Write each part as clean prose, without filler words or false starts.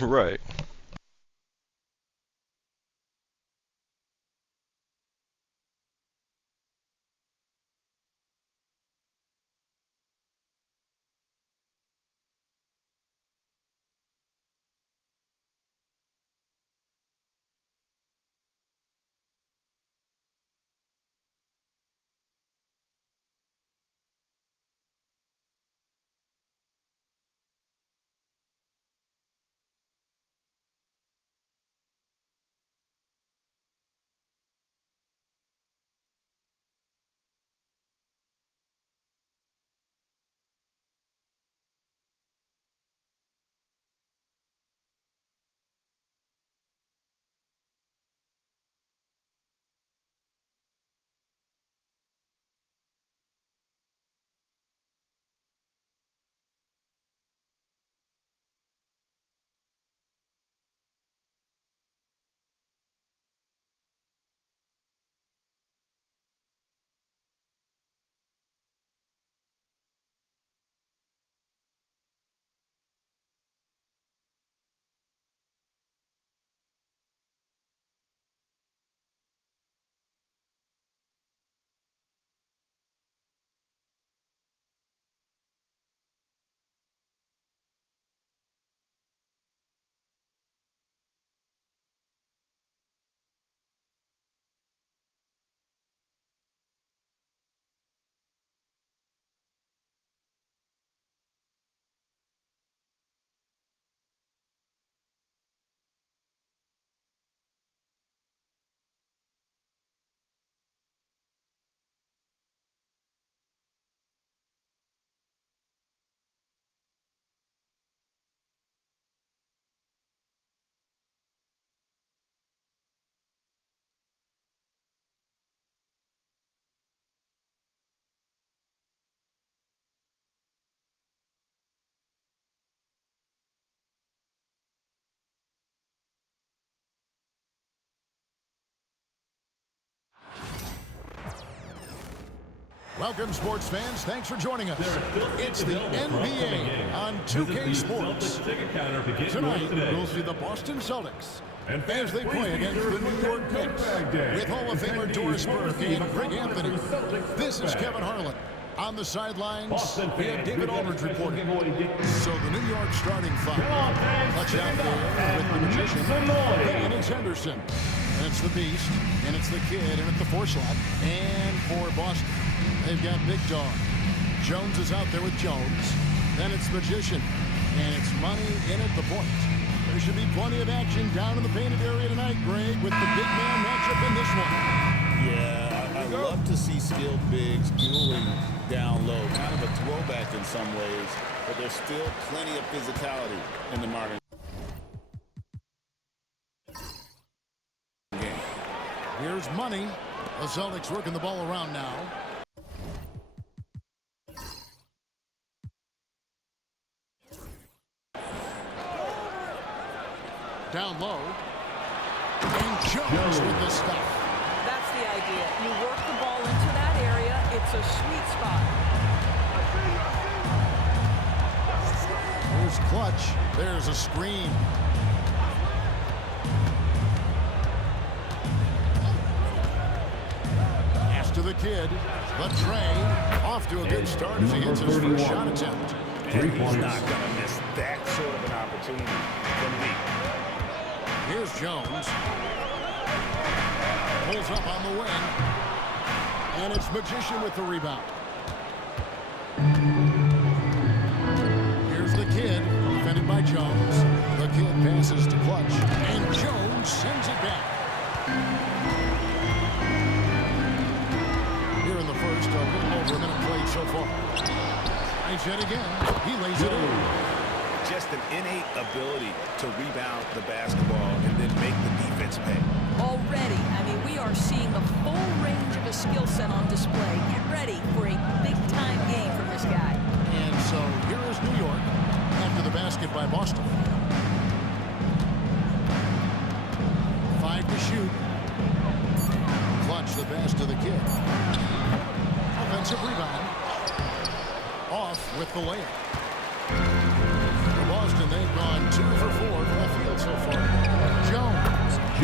Right. Welcome, sports fans. Thanks for joining us. It's the NBA on 2K Sports. Tonight, we'll see the Boston Celtics as they play against the New York Knicks with Hall of Famer Doris Burke and Greg Anthony. This is Kevin Harlan. On the sidelines, we have David Aldridge reporting. So the New York starting five. Clutch out there with the magician, and it's Henderson. And it's the Beast, and it's the Kid, and it's the four slot. And for Boston, they've got Big Dog. Jones is out there with Jones. Then it's Magician, and it's Money in at the point. There should be plenty of action down in the painted area tonight, Greg, with the big man matchup in this one. Yeah, I love to see skilled bigs dueling down low. Kind of a throwback in some ways, but there's still plenty of physicality in the modern game. Here's Money. The Celtics working the ball around now. Down low. And Jones with the stuff. That's the idea. You work the ball into that area. It's a sweet spot. Here's Clutch. There's a screen. Pass to the Kid. The Trey. Off to a good start as he hits his first shot attempt. And he's not going to miss that sort of an opportunity from deep. Here's Jones. Pulls up on the wing. And it's Magician with the rebound. Here's the Kid, defended by Jones. The Kid passes to Clutch. And Jones sends it back. Here in the first, a little over a minute played so far. Nice hit again. He lays it in. Just an innate ability to rebound the basketball and then make the defense pay. Already, we are seeing the full range of a skill set on display. Get ready for a big-time game from this guy. And so here is New York after the basket by Boston. 5 to shoot. Clutch the pass to the Kid. Offensive rebound. Off with the layup. For Boston, they've gone 2 for 4 from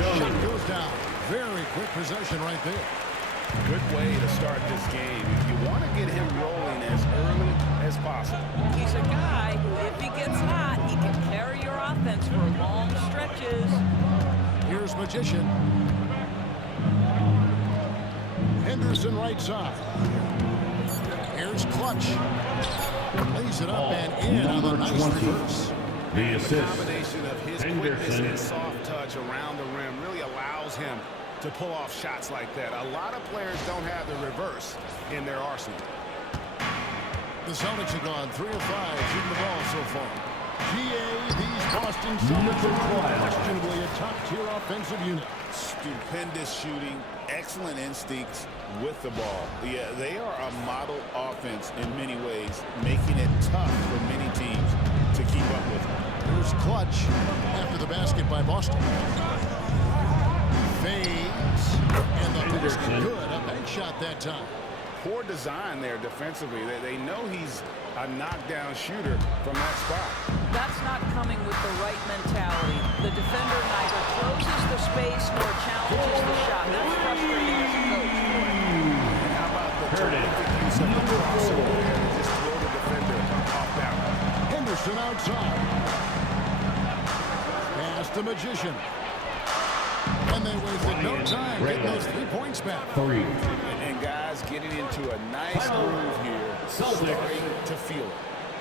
Shot goes down. Very quick possession right there. Good way to start this game. You want to get him rolling as early as possible. He's a guy who, if he gets hot, he can carry your offense for long stretches. Here's Magician. Henderson right side. Here's Clutch. Lays it up and in on the nice reverse. The assist. The combination of his quickness Henderson. and soft touch around the rim really allows him to pull off shots like that. A lot of players don't have the reverse in their arsenal. The Celtics have gone 3 of 5 shooting the ball so far. GA, these Boston Celtics are questionably a top-tier offensive unit. Stupendous shooting, excellent instincts with the ball. Yeah, they are a model offense in many ways, making it tough for many teams to keep up with them. Here's Clutch after the basket by Boston. Fades, and the basket good. A bank shot that time. Poor design there defensively. They know he's a knockdown shooter from that spot. That's not coming with the right mentality. The defender neither closes the space nor challenges the shot. That's frustrating as a coach. And how about the terrific use of the crossover there to just throw the defender off balance. Henderson outside. Pass to Magician. And they wasted no time getting those 3 points back. And guys getting into a nice groove here, starting to feel it.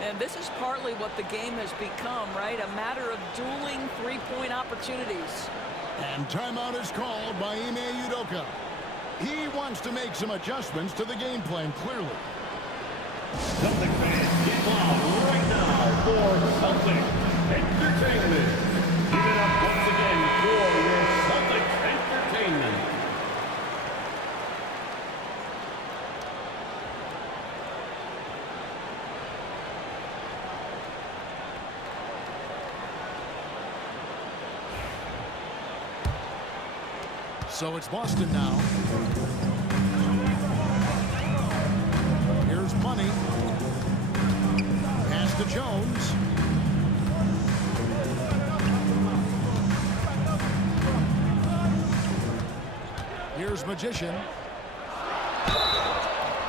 And this is partly what the game has become, right? A matter of dueling three-point opportunities. And timeout is called by Ime Udoka. He wants to make some adjustments to the game plan, clearly. Celtic fans, get loud right now for Celtic Entertainment. Give it up once again for your Celtic Entertainment. So it's Boston now. Here's Money. Pass to Jones. Here's Magician.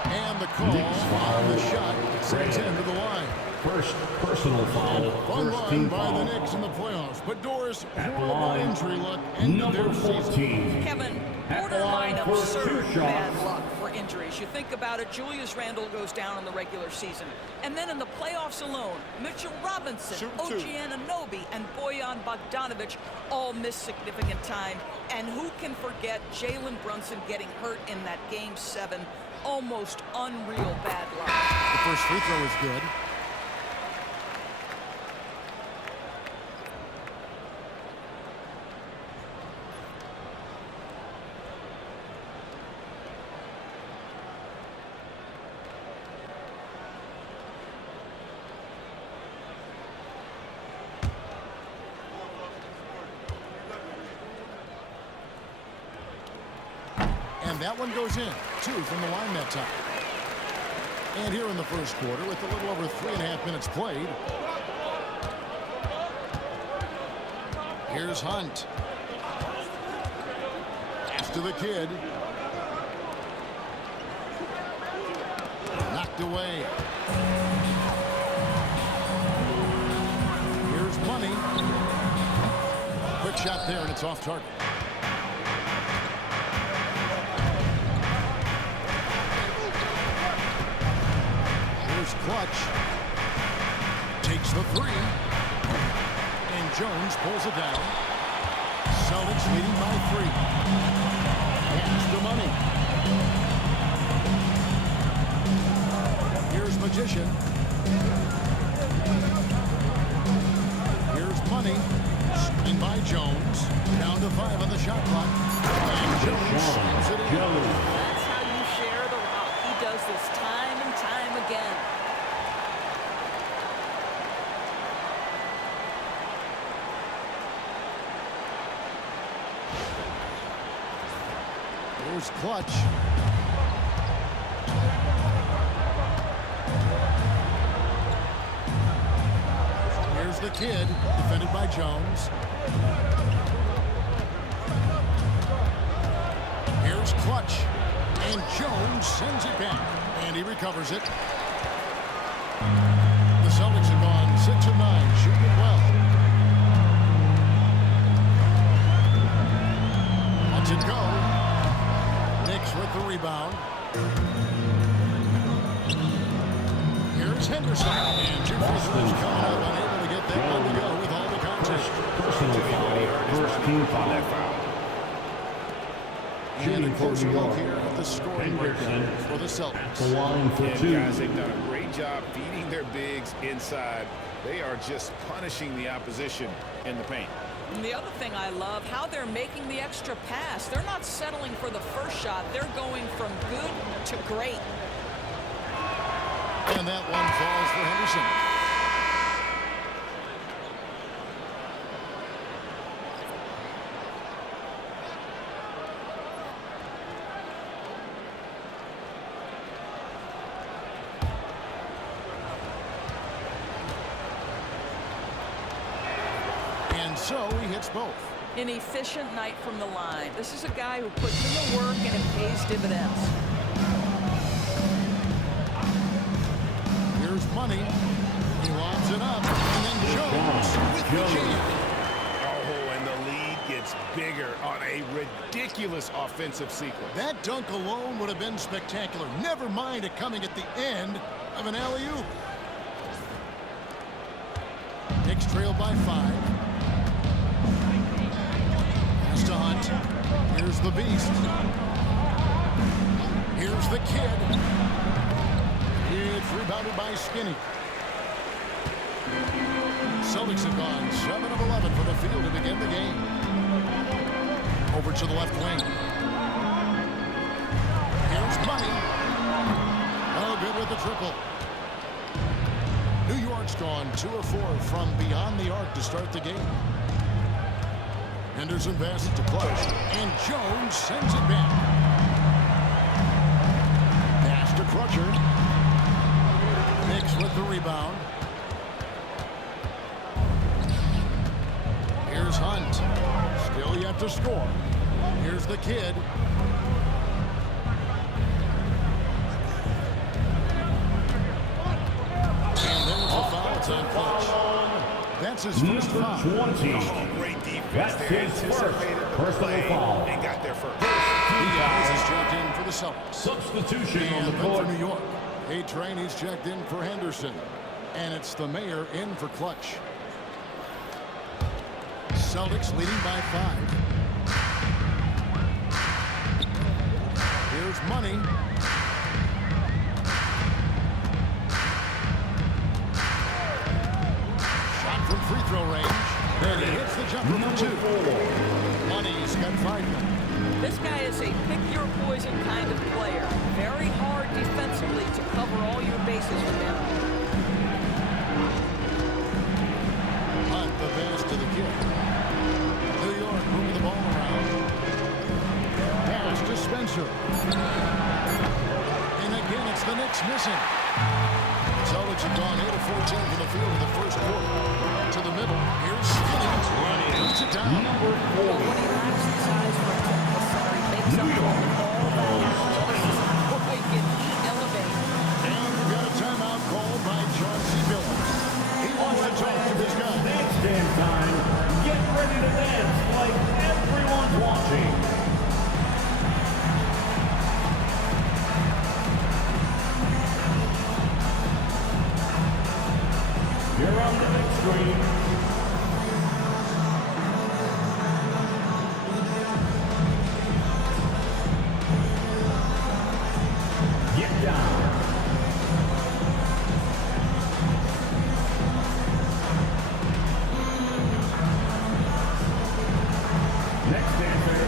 And the call on the shot sends him to the line. First personal foul. Fun First run team by foul. the Knicks in the playoffs. But Doris, At the horrible line, injury luck ended number their season. 14. Kevin, At the borderline line for absurd 2 shots. bad luck for injuries. You think about it, Julius Randle goes down in the regular season. And then in the playoffs alone, Mitchell Robinson, OG Anunoby, and Bojan Bogdanovic all miss significant time. And who can forget Jalen Brunson getting hurt in that Game 7? Almost unreal bad luck. The first free throw is good. And that one goes in. 2 from the line that time. And here in the first quarter, with a little over 3.5 minutes played. Here's Hunt. Pass to the kid. Knocked away. Here's Money. Quick shot there, and it's off target. Clutch takes the 3, and Jones pulls it down. Celtics leading by 3. Pass to Money. Here's Magician. Here's Money. Screen by Jones. Down to 5 on the shot clock. And Jones slams it in. That's how you share the rock. He does this time and time again. Here's Clutch. Here's the kid, defended by Jones. Here's Clutch. And Jones sends it back. And he recovers it. The Celtics have gone 6 of 9, shooting well. Lets it go. Knicks with the rebound. Here's Henderson. And 2 free throws coming up. Unable to get that one to go with all the contact. Personal foul. First team foul. And a closer look here at the scoring breakdown for the Celtics. The line for 2. Guys, they've done a great job feeding their bigs inside. They are just punishing the opposition in the paint. And the other thing I love, how they're making the extra pass. They're not settling for the first shot. They're going from good to great. And that one falls for Henderson. And so he hits both. An efficient night from the line. This is a guy who puts in the work and it pays dividends. Here's Money. He lobs it up. And then Jones with the jam. Oh, and the lead gets bigger on a ridiculous offensive sequence. That dunk alone would have been spectacular. Never mind it coming at the end of an alley-oop. Knicks trail by 5. Pass to Hunt. Here's the Beast. Here's the Kid. It's rebounded by Skinny. Celtics have gone 7 of 11 from the field to begin the game. Over to the left wing. Here's Money. Oh, good with the triple. New York's gone 2 of 4 from beyond the arc to start the game. Henderson passes to Clutch. And Jones sends it back. Pass to Crutcher. Knicks with the rebound. Here's Hunt. Still yet to score. Here's the Kid. And there's a foul. It's on Clutch. That's his first foul. 20. Oh, great defense. That's They his first anticipated the personal play foul. and got there first. Diaz is checked in for the Celtics. Substitution on And the then court. for New York. A-Trainey's checked in for Henderson. And it's the Mayor in for Clutch. Celtics leading by 5. Here's Money. Shot from free throw range. And he hits the jumper for 2. Money's got 5. This guy is a pick-your-poison kind of player. Very hard defensively to cover all your bases with him. Hunt the pass to the Kid. New York moving the ball around. Pass to Spencer. And again, it's the Knicks missing. Celtics have gone 8 of 14 from the field in the first quarter. To the middle. Here's Skinny. Puts it down. Number 4. When he lacks the size for a typical center, he makes up for all that athleticism. Boy, can he elevate. And we've got a timeout called by Chauncey Billups. He wants to talk to this guy. Dance dance time. Get ready to dance like everyone's watching. Here on the big screen. Get down. Next dancer.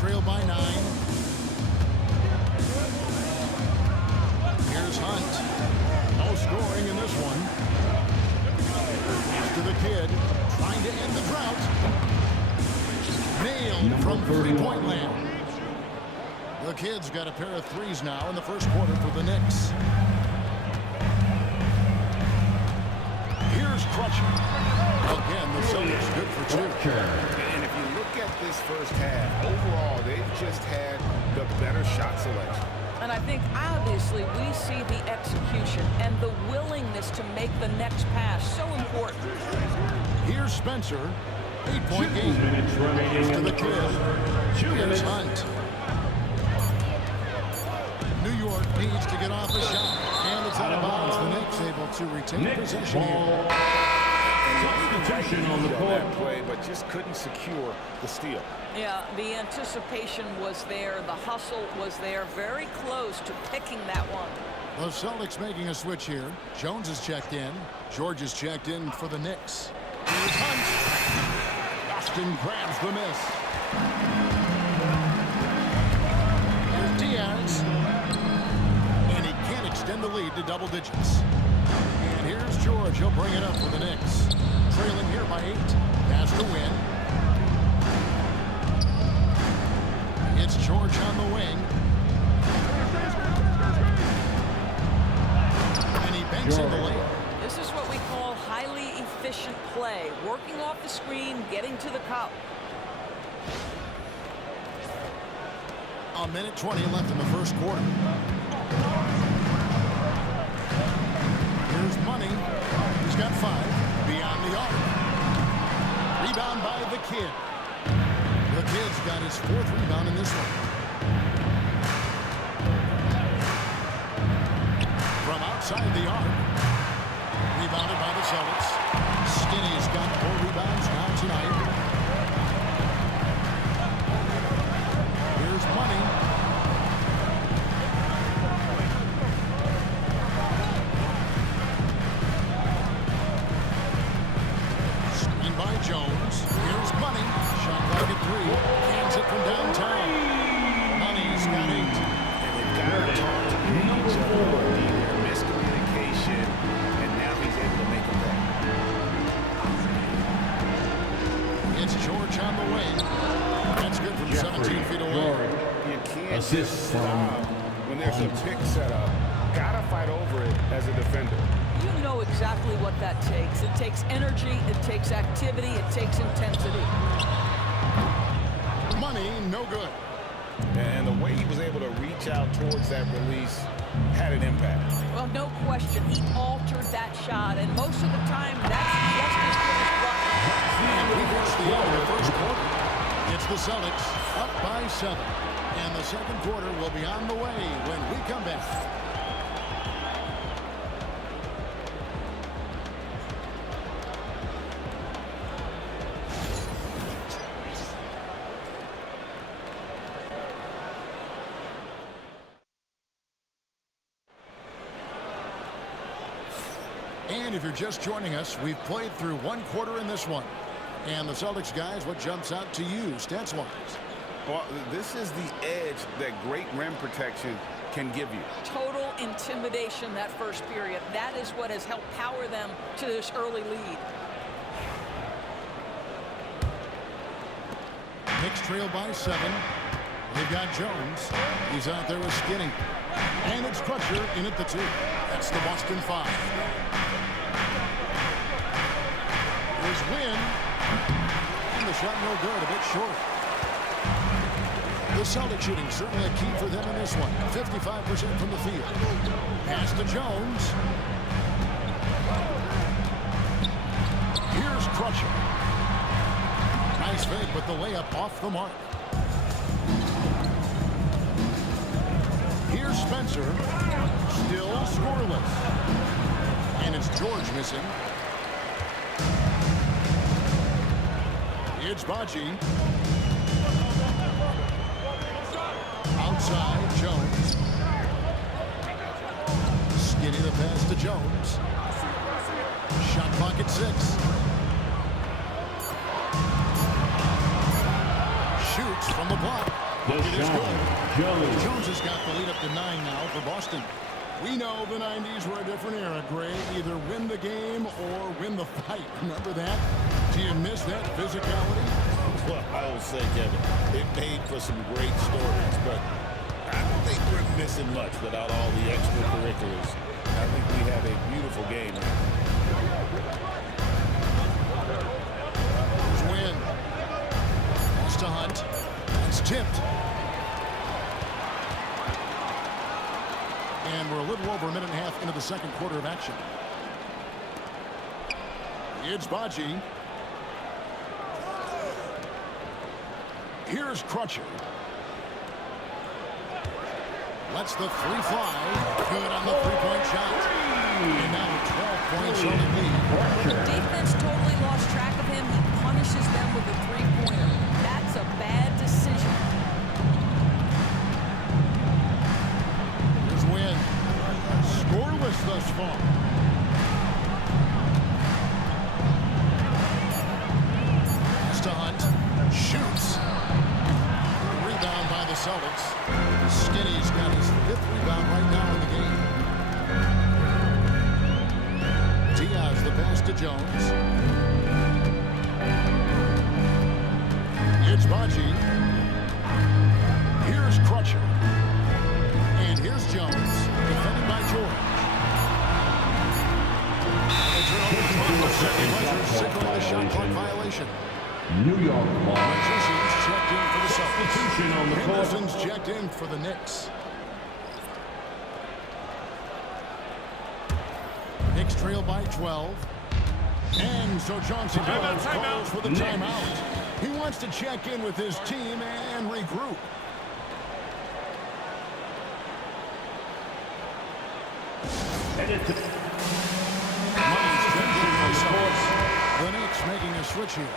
trail by 9. Here's Hunt. No scoring in this one. Pass to the kid. Trying to end the drought. Nailed from three-point land. The kid's got a pair of threes now in the first quarter for the Knicks. Here's Crutcher. Again, the Celtics good for 2. And if you look at this first half, overall, they've just had the better shot selection. And I think obviously we see the execution and the willingness to make the next pass so important. Here's Spencer. 8-point game. 2 minutes remaining To in the the kid. first. 2 Here's minutes. Hunt. New York needs to get off the shot. And it's out of bounds. The Knicks able to retain Knicks possession here. ball. Substitution on the court. That play, but just couldn't secure the steal. Yeah, the anticipation was there. The hustle was there. Very close to picking that one. The Celtics making a switch here. Jones is checked in. George is checked in for the Knicks. Here's Hunt. Austin grabs the miss. Here's Diaz. And he can't extend the lead to double digits. And here's George. He'll bring it up for the Knicks. Trailing here by 8. Pass to win. It's George on the wing. And he banks in the layup. This is what we call highly efficient play. Working off the screen, getting to the cup. A minute 20 left in the first quarter. Here's Money. He's got 5. Beyond the arc. Rebound by the kid. The kid's got his 4th rebound in this one. From outside the arc. Rebounded by the Celtics. Skinny's got 4 rebounds now tonight. Here's Money. Screen by Jones. Here's Money. Shot clock at 3. Cans it from downtown. Money's got 8. And they've got to talk to each other. Miscommunication, and now he's able to make a play. It's George on the wing. That's good from 17 feet away. You can't Assist just from stop when there's a pick set up. Gotta fight over it as a defender. You know exactly what that takes. It takes energy, it takes activity, it takes intensity. Money, no good. And the way he was able to reach out towards that release had an impact. Well, no question. He altered that shot, and most of the time, that's just as good as blocking. And we reached the end of the first quarter. It's the Celtics up by 7. And the second quarter will be on the way when we come back. And if you're just joining us, we've played through 1 quarter in this one. And the Celtics guys, what jumps out to you stats-wise? Well, this is the edge that great rim protection can give you. Total intimidation that first period. That is what has helped power them to this early lead. Knicks trail by 7. They've got Jones. He's out there with Skinny. And it's Crutcher in at the 2. That's the Boston 5. Here's Wynn. And the shot no good, a bit short. The Celtics shooting certainly a key for them in this one. 55% from the field. Pass to Jones. Here's Crutcher. Nice fake, but the layup off the mark. Here's Spencer. Still scoreless. And it's George missing. It's Baji. Outside, Jones. Skinny the pass to Jones. Shot clock at 6. Shoots from the block. It is shot. good. Jones. Jones has got the lead up to 9 now for Boston. We know the 90s were a different era, Gray. Either win the game or win the fight. Remember that? Do you miss that physicality? Well, I will say, Kevin, it made for some great stories, but I don't think we're missing much without all the extracurriculars. I think we have a beautiful game here. Here's Wynn. Pass to Hunt. It's tipped. And we're a little over a minute and a half into the second quarter of action. It's Baji. Here's Crutcher. Lets the three fly. Good on the three-point shot. And now a 12-point solid lead. The defense totally lost track of him. He punishes them with a three-pointer. That's a bad decision. Here's Wynn. Scoreless thus far. Pass to Hunt. Shoots. Rebound by the Celtics. Skinny's got his 5th rebound right now in the game. Diaz the pass to Jones. It's Baji. Here's Crutcher. And here's Jones, defended by George. And the turnover signaling the shot clock violation. New York ball. Magicians checked in for the Celtics. Substitution on the court. Henderson's checked in for the Knicks. Knicks trail by 12. And so Johnson calls for the timeout. He wants to check in with his team and regroup. Money's checked in for the Celtics. The Knicks making a switch here.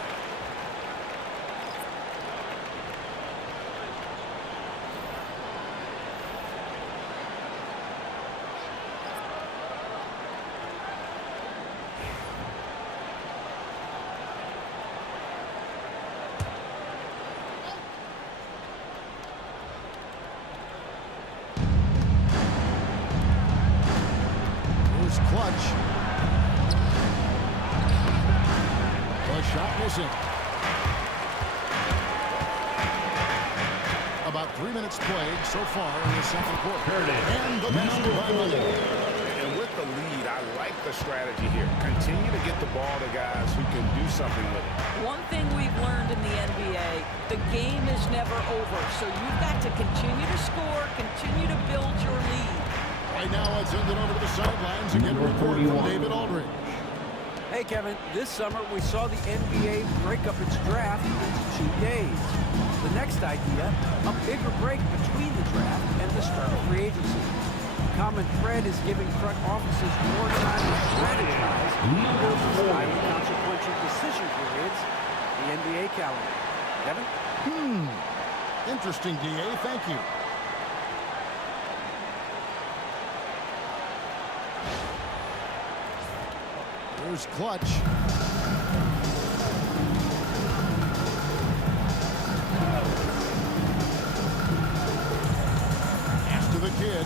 Clutch. The shot missing. About 3 minutes played so far in the second quarter. And the basket by Money. And with the lead, I like the strategy here. Continue to get the ball to guys who can do something with it. One thing we've learned in the NBA, the game is never over. So you've got to continue to score, continue to build your lead. Right now, let's send it over to the sidelines and get a report from David Aldridge. Hey, Kevin, this summer we saw the NBA break up its draft into 2 days. The next idea, a bigger break between the draft and the start of free agency. Common thread is giving front offices more time to strategize around the highly consequential decision periods, the NBA calendar. Kevin? Interesting, DA. Thank you. Here's Clutch. Pass to the kid.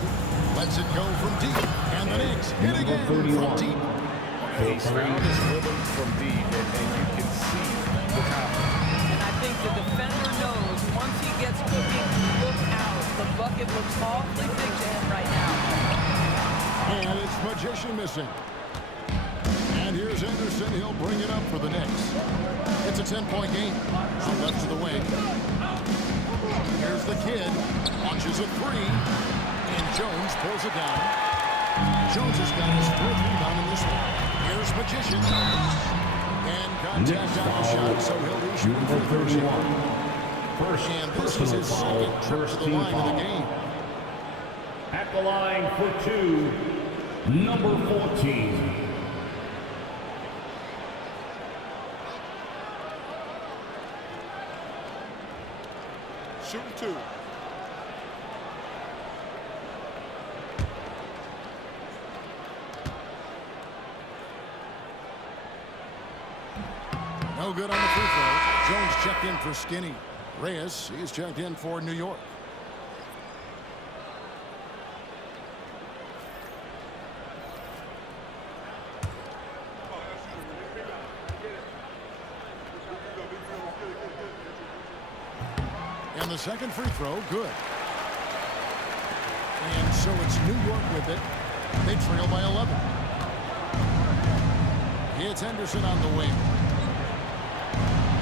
Lets it go from deep. And the Knicks hit again from deep. He's found his rhythm from deep, and you can see the confidence. And I think the defender knows once he gets cooking, look out. The bucket looks awfully big to him right now. And it's Magician missing. And here's Anderson. He'll bring it up for the Knicks. It's a 10-point game. Out left to the wing. Here's the kid. Launches a three. And Jones pulls it down. Jones has got his 4th rebound in this one. Here's Magician. And contact on the shot, so he'll be shooting for 31. And this is his second trip to the line of the game. At the line for 2, number 14. Shooting 2. No good on the free throw. Jones checked in for Skinny. Reyes, he's checked in for New York. And the second free throw, good. And so it's New York with it. They trail by 11. It's Henderson on the wing.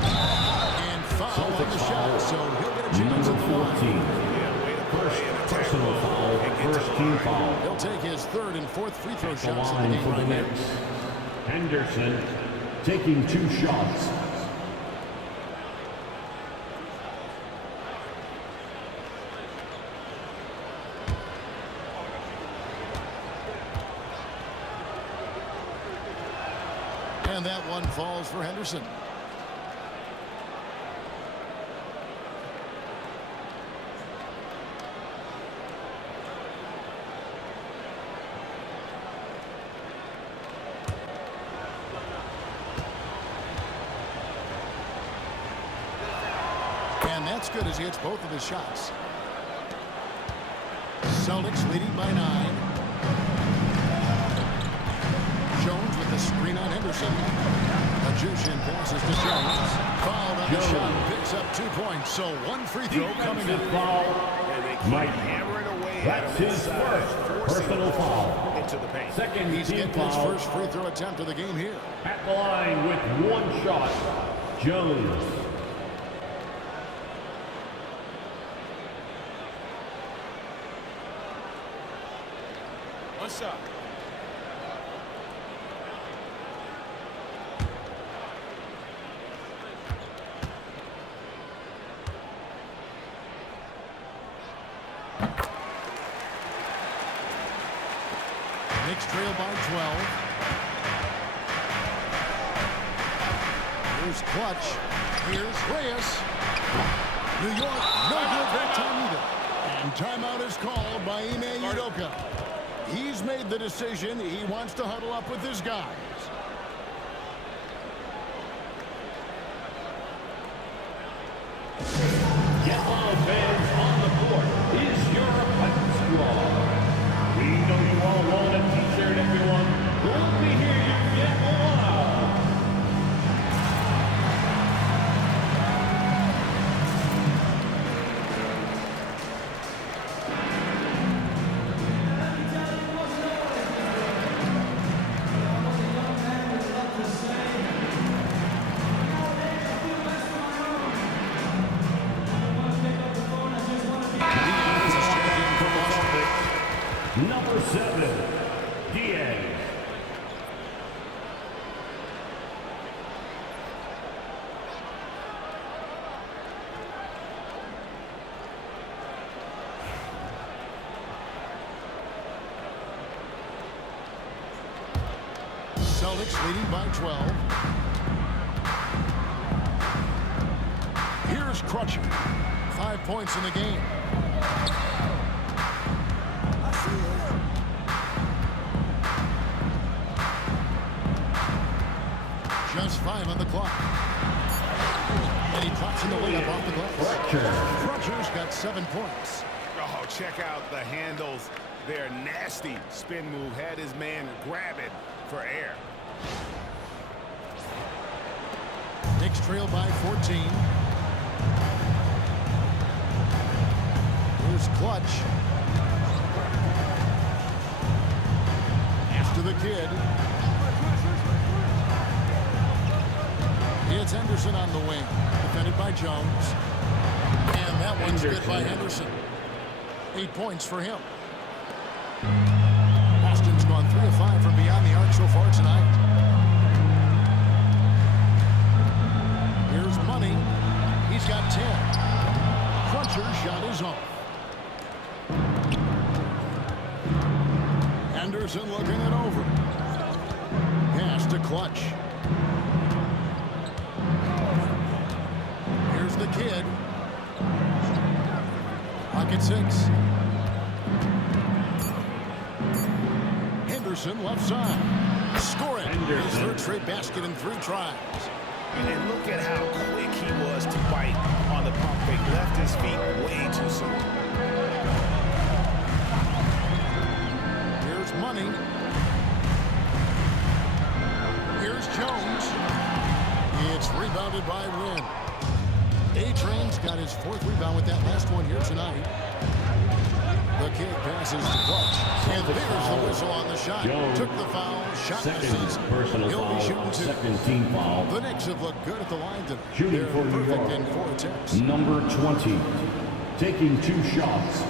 And foul on the shot, so he'll get a chance at the line. First personal foul, first team foul. He'll take his third and fourth free throw shots in the Line game for the right now. Knicks. Henderson taking 2 shots. And that one falls for Henderson. And that's good as he hits both of his shots. Celtics leading by 9. Jones with the screen on Henderson. Magician passes to Jones. Fouled on the shot. Picks up 2 points. So one free throw coming up. Foul. Mike. Hammering away. That's his first personal foul. Into the paint. Second He's team getting his foul. first free throw attempt of the game here. At the line with 1 shot. Jones. One shot. Knicks trail by 12. Here's Clutch. Here's Reyes. New York, no good that time either. And timeout is called by Ime Udoka. He's made the decision. He wants to huddle up with his guys. Get all fans on the court. Is your button squad. We know you all want a t-shirt, everyone. We'll be here. You get one. Number 7, Diaz. Celtics leading by 12. Here's Crutcher. 5 points in the game. Just 5 on the clock. And he drops in the layup off the glass. Crutcher's got 7 points. Oh, check out the handles. They're nasty. Spin move. Had his man grab it for air. Knicks trail by 14. Here's Clutch. After the kid. It's Henderson on the wing. Defended by Jones. And that one's good by Henderson. 8 points for him. Austin's gone 3 of 5 from beyond the arc so far tonight. Here's Money. He's got 10. Cruncher's shot is off. Henderson looking it over. Pass to Clutch. Here's the kid. Pocket 6. Henderson left side. Score it. His third straight basket in 3 tries. And look at how quick he was to bite on the pump fake. Left his feet way too soon. Here's Money. Here's Jones. It's rebounded by Wynn. A-Train's got his 4th rebound with that last one here tonight. The kick passes to Clutch. And there's the whistle on the shot. Jones. Took the foul. Shot Second misses. personal He'll be foul, shooting 2. second team foul. The Knicks have looked good at the line tonight. Shooting They're for New perfect York. in 4 attempts. Number 20, taking 2 shots.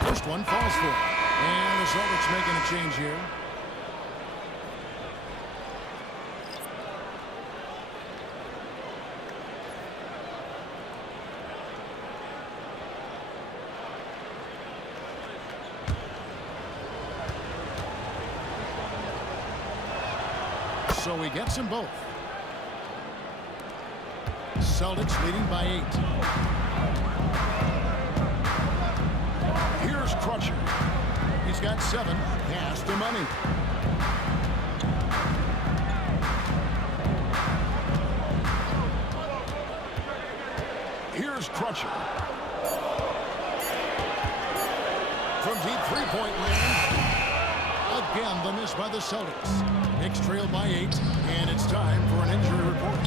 First one falls for him. And the Celtics making a change here. So he gets them both. Celtics leading by 8. Here's Crutcher. He's got 7. Pass to Money. Here's Crutcher. From deep three-point range. Again, the miss by the Celtics. Knicks trail by 8, and it's time for an injury report.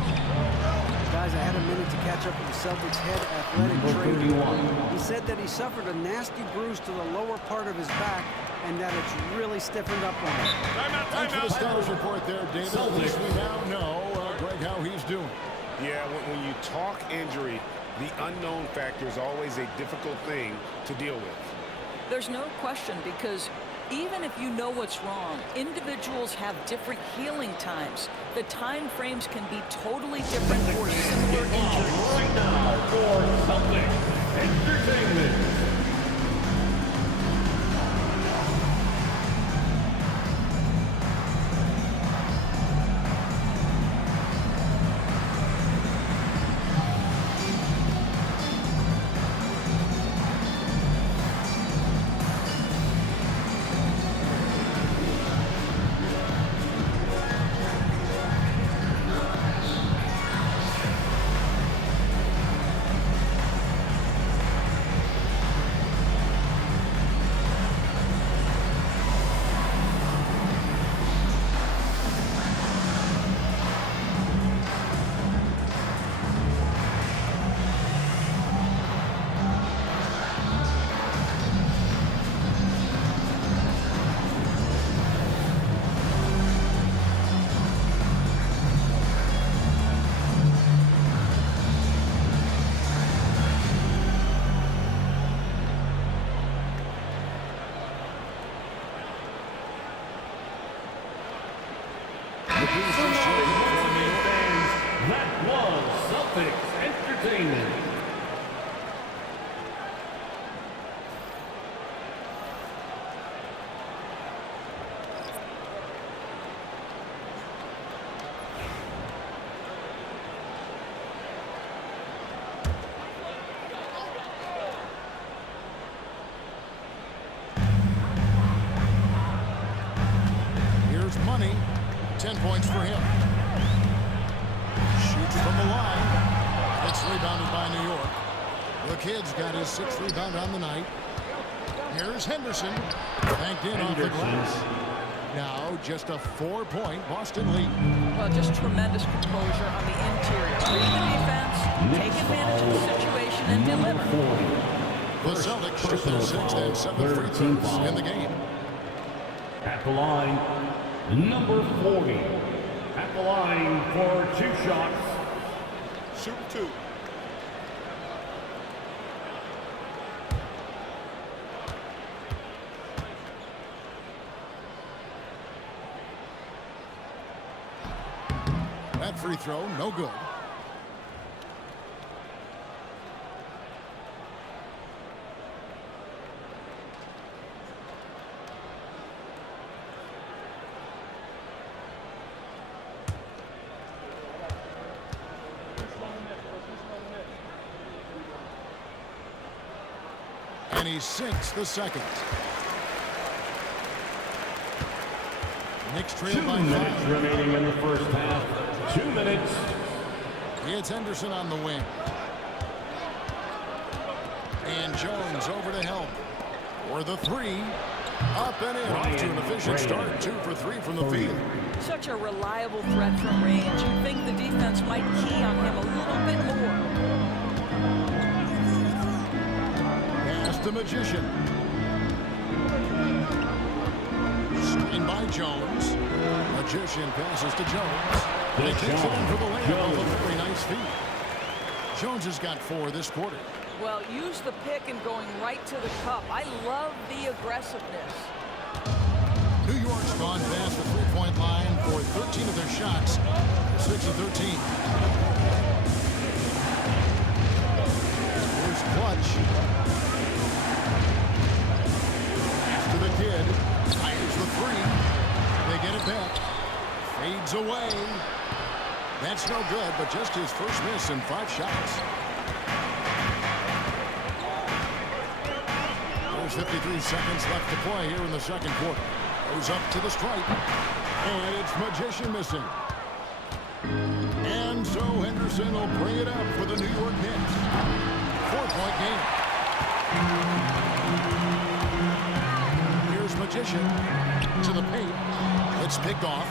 Guys, I had a minute to catch up with the Celtics head athletic Number trainer. 31. He said that he suffered a nasty bruise to the lower part of his back and that it's really stiffened up on him. Thanks for the status report there, David. At least we now know, Greg, how he's doing. Yeah, when you talk injury, the unknown factor is always a difficult thing to deal with. There's no question, because even if you know what's wrong, individuals have different healing times. The time frames can be totally different for similar injuries. Right now for Celtic Entertainment. That was Celtics Entertainment. Here's Money. 10 points for him. Shoots from the line. It's rebounded by New York. The kid's got his 6th rebound on the night. Here's Henderson. Banked in off the glass. Now just a 4-point Boston lead. Well, just tremendous composure on the interior. Read the defense, take advantage of the situation, and deliver. The Celtics shoot their 6th and 7th free throws in the game. At the line, number 40. At the line for 2 shots. Shoot 2. That free throw, no good. And he sinks the second. Knicks trail 2 by minutes 5. remaining in the first half. 2 minutes. It's Henderson on the wing. And Jones over to help. For the three. Up and in. Off to an efficient start. 2 for 3 from the field. Such a reliable threat from range. You'd think the defense might key on him a little bit more. Pass the Magician. Screen by Jones. Magician passes to Jones. And he kicks it in for the layup of a very nice feed. Jones has got 4 this quarter. Well, use the pick and going right to the cup. I love the aggressiveness. New York's gone past the three-point line for 13 of their shots. 6 of 13. Here's Clutch. To the kid. Fires the 3. They get it back. Fades away. That's no good, but just his first miss in 5 shots. There's 53 seconds left to play here in the second quarter. Goes up to the stripe. And it's Magician missing. And so Henderson will bring it up for the New York Knicks. 4-point game. Here's Magician to the paint. It's picked off.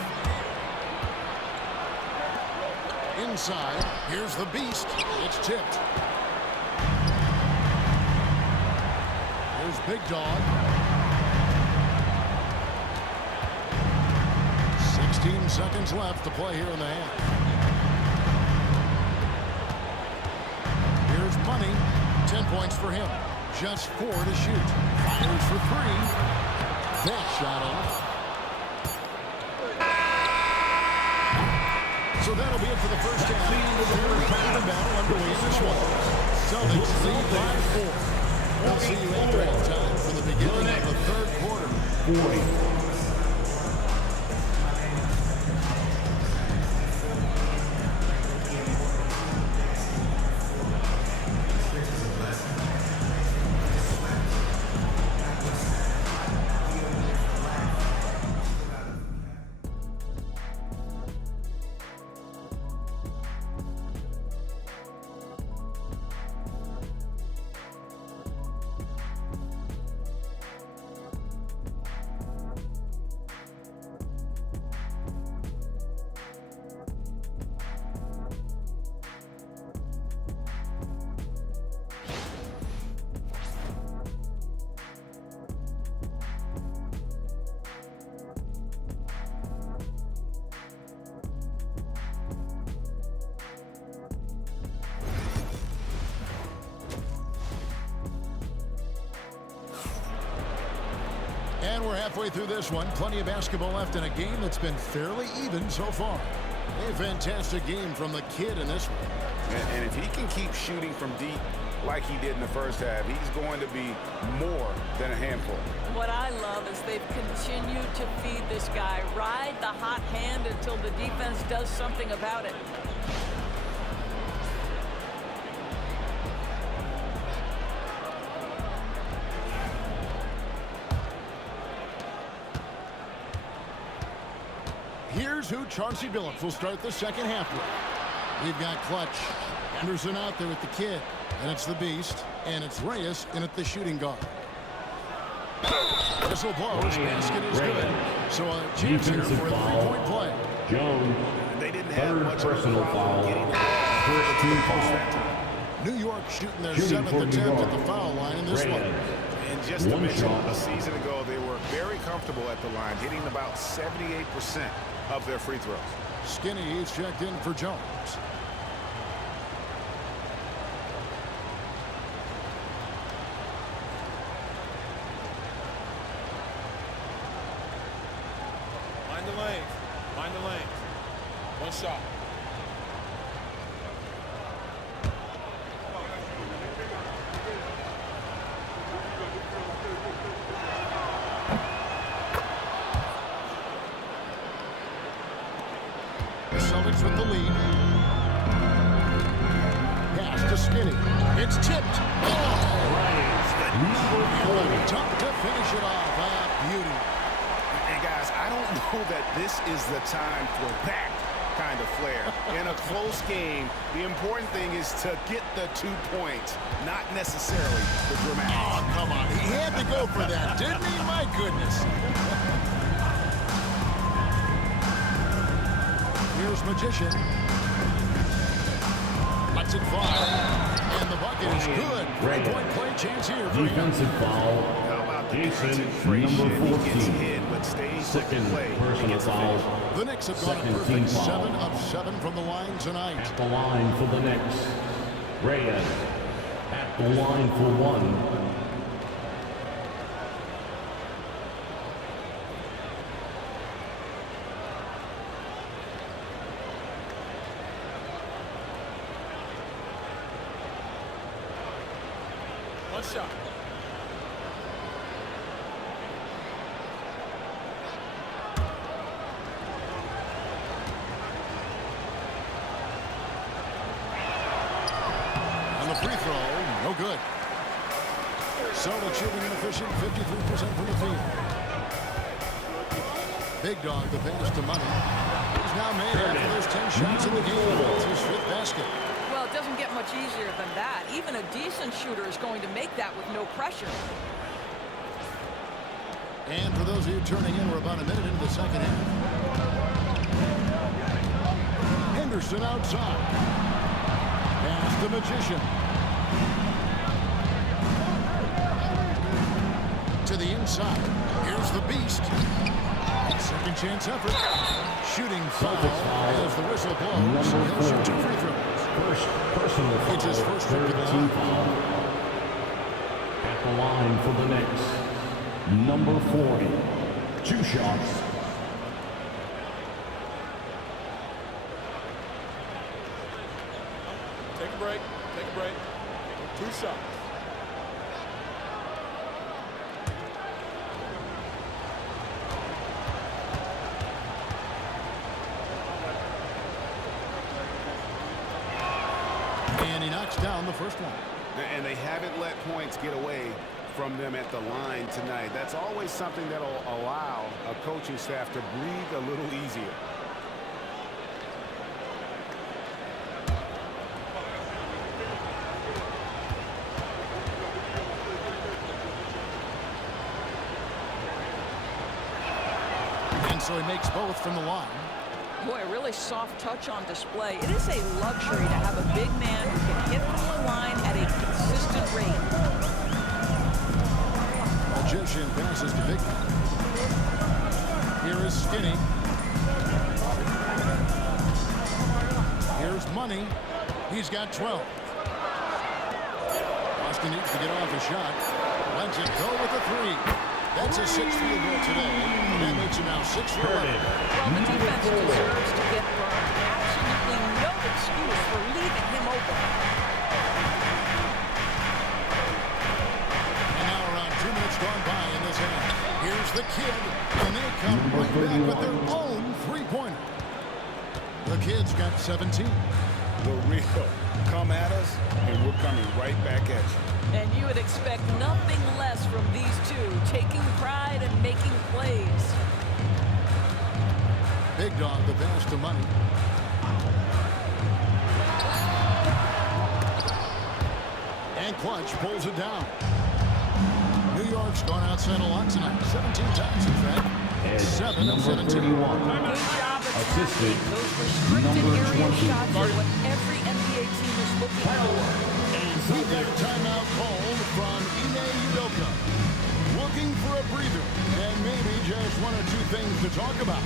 Inside. Here's the Beast. It's tipped. Here's Big Dog. 16 seconds left to play here in the half. Here's Money. 10 points for him. Just 4 to shoot. Fires for 3. That shot off. So that'll be it for the first half. The battle underway in this one. Celtics lead by 4. We'll see you after halftime for the beginning of the third quarter. 40. And we're halfway through this one. Plenty of basketball left in a game that's been fairly even so far. A fantastic game from the kid in this one. And if he can keep shooting from deep like he did in the first half, he's going to be more than a handful. What I love is they've continued to feed this guy. Ride the hot hand until the defense does something about it. Here's who Chauncey Billups will start the second half with. We've got Clutch. Henderson out there with the kid. And it's the Beast. And it's Reyes in at the shooting guard. Whistle blows. Basket is good. So a chance here for a three-point play. Jones. They didn't have Third much personal foul. First team foul. New York shooting their 7th attempt at the foul line in this one. And just to mention, a season ago, they were very comfortable at the line, hitting about 78% of their free throws. Skinny is checked in for Jones. Mind the lanes. Mind the lanes. One shot. Celtics with the lead. Pass to Skinny. It's tipped. Oh! that this is the time for that kind of flair. In a close game, the important thing is to get the 2 points, not necessarily the dramatic. Oh, come on. He had to go for that, didn't he? My goodness. Here's Magician. Lets it fly. And the bucket is good. 3-point play chance here for Defensive foul. How about the Jason, concentration? number He gets 14. hit, but stays with the Second play. He personal gets a foul. finish. The Knicks have gone a Second perfect team foul. 7 of 7 from the line tonight. At the line for the Knicks. Reyes. At the line for one. One shot. On the free throw, no good. Solid shooting inefficient, 53% from the field. Big Dog, the pass to Money. He's now made after those 10 shots in the game. It's his 5th basket. Well, it doesn't get much easier than that. Even a decent shooter is going to make that with no pressure. And for those of you turning in, we're about a minute into the second half. Henderson outside. Pass the Magician. To the inside. Here's the Beast. Second chance effort. Shooting foul as the whistle blows. He'll shoot 2 free throws. First personal foul. It's his first trip to the Team line. foul. At the line for the Knicks. Number 40. 2 shots. Take a break. Take a break. 2 shots. And he knocks down the first one. And they haven't let points get away from them at the line tonight. That's always something that'll allow a coaching staff to breathe a little easier. And so he makes both from the line. Boy, a really soft touch on display. It is a luxury to have a big man who can hit from the line at a consistent rate. Magician passes to Big. Here is Skinny. Here's Money. He's got 12. Boston needs to get off a shot. Lets it go with a 3. That's a 6th field goal today. That makes him now 6 for 11. Well, the defense deserves to get burned. Absolutely no excuse for leaving him open. And now around 2 minutes gone by in this half. Here's the Kid, and they come right back with their own 3-pointer. The Kid's got 17. The real come at us, and we're coming right back at you. And you would expect nothing less from these two, taking pride and making plays. Big Dog, the pass to Money. And Clutch pulls it down. New York's gone outside a lot tonight. 17 times, in fact. 7 of 17. 31. Good job at Assisted. tackling those restricted Number area 20. shots are what every NBA team is looking for. We got a timeout called from Ine Udoka. Looking for a breather and maybe just 1 or 2 things to talk about.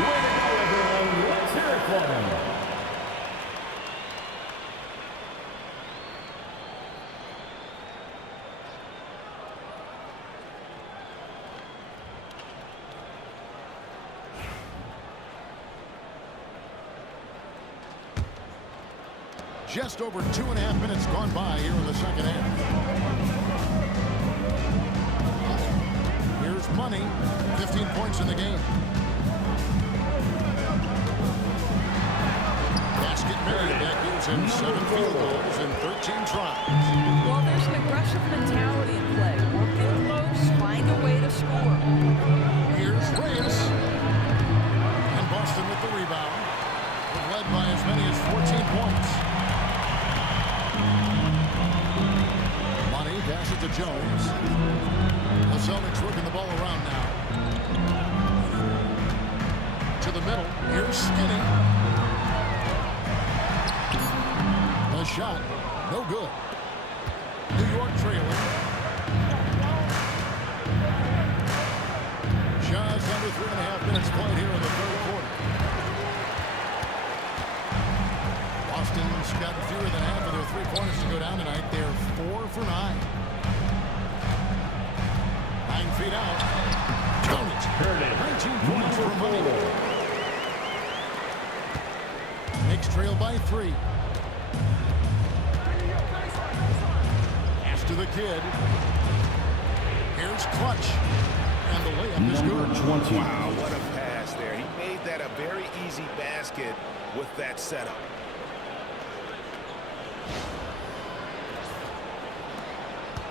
Way to go, everyone. Let's hear it for them. Just over 2.5 minutes gone by here in the second half. Here's Money, 15 points in the game. Basket made. That gives him 7 field goals in 13 tries. Well, there's an aggressive mentality in play. Work in close, find a way to score. Here's Reyes. And Boston with the rebound. They've led by as many as 14 points. Money passes to Jones. The Celtics working the ball around now. To the middle. Here's Skinny. The shot. No good. New York trailing. Just under 3.5 minutes played here in the third quarter. Boston's got fewer than half of their 3 pointers to go down tonight. They're 4 for 9. 9 feet out. Count it. 19 points for Money. Knicks trail by 3. Pass to the kid. Here's Clutch. And the layup is good. 20. Wow, what a pass there. He made that a very easy basket with that setup.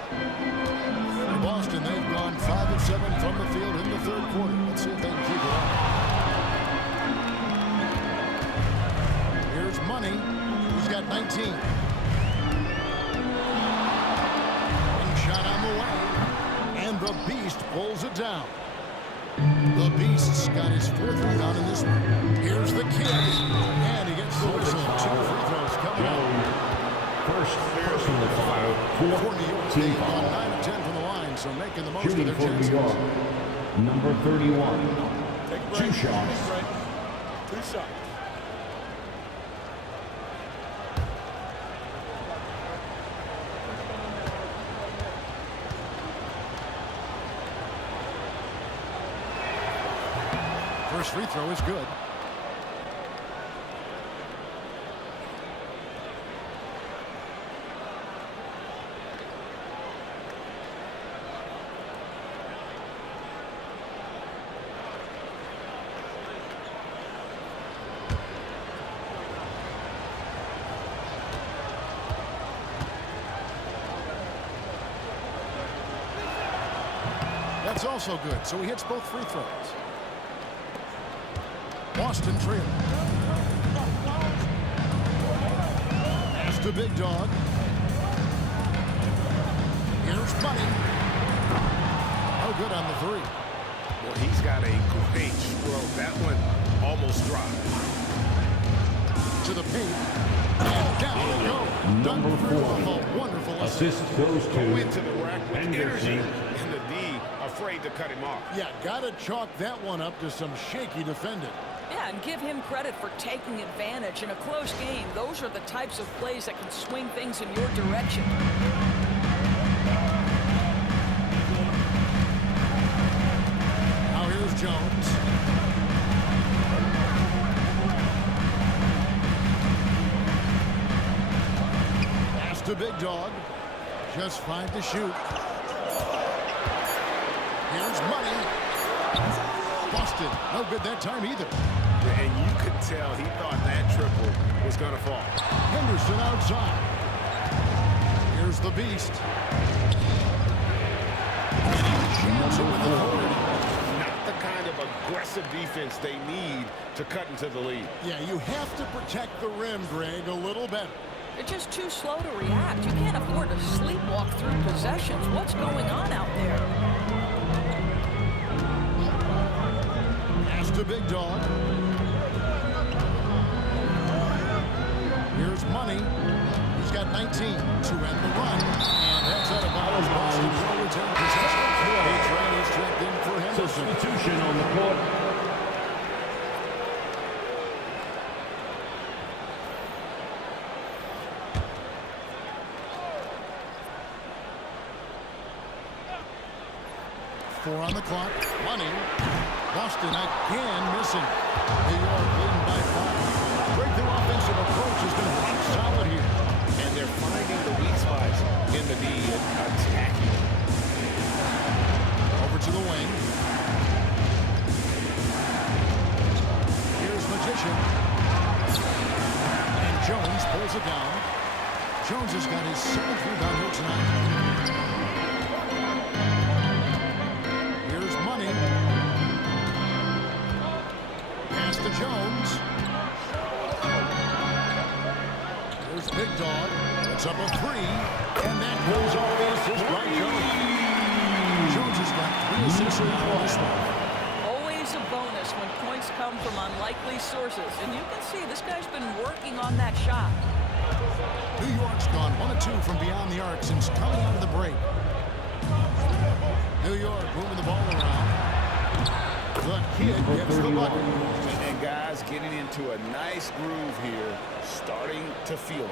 For Boston, they've gone 5 of 7 from the field in the third quarter. Let's see if they can keep it up. Here's Money. He's got 19. One shot on the way. And the Beast pulls it down. The Beast's got his 4th rebound in this one. Here's the kid. And he gets the whistle. 2 free throws coming up. First personal foul For New York, team they've foul. gone 9 of 10 from the line, so making the most of Shooting their for New chances. York, number 31. Take a break. 2 shots. Take a break. 2 shots. First free throw is good. That's also good, so he hits both free throws. Boston trailing. Pass to Big Dog. Here's Money. No good on the 3. Well, he's got a great stroke. That one almost dropped. To the paint. And down they go. Number 4. A wonderful assist. Assist goes Go to into the rack with energy, Henderson. and the D afraid to cut him off. Yeah, gotta chalk that one up to some shaky defending. Yeah, and give him credit for taking advantage in a close game. Those are the types of plays that can swing things in your direction. Now here's Jones. Pass to Big Dog. Just 5 to shoot. Here's Money. Boston. No good that time either. And you could tell he thought that triple was going to fall. Henderson outside. Here's the Beast. With authority. Not the kind of aggressive defense they need to cut into the lead. Yeah, you have to protect the rim, Greg, a little better. They're just too slow to react. You can't afford to sleepwalk through possessions. What's going on out there? Pass to Big Dog. Here's Money. He's got 19 to end the run. And that's out of bounds. Boston will retain possession. A train is checked in for Henderson. Substitution on the court. Four on the clock. Money. Boston again missing. New York leading by 5. Greg, their offensive approach has been rock solid here. And they're finding the weak spots in the D and attacking. Over to the wing. Here's Magician. And Jones. Jones has got his 7th rebound here tonight. Here's Money. Pass to Jones. Here's Big Dog. It's up a 3. And that goes off the assist by Jones. Jones has got 3 assists in this one. Always a bonus when points come from unlikely sources. And you can see this guy's been working on that shot. New York's gone 1 of 2 from beyond the arc since coming out of the break. New York moving the ball around. The kid gets the bucket. And guys getting into a nice groove here, starting to feel it.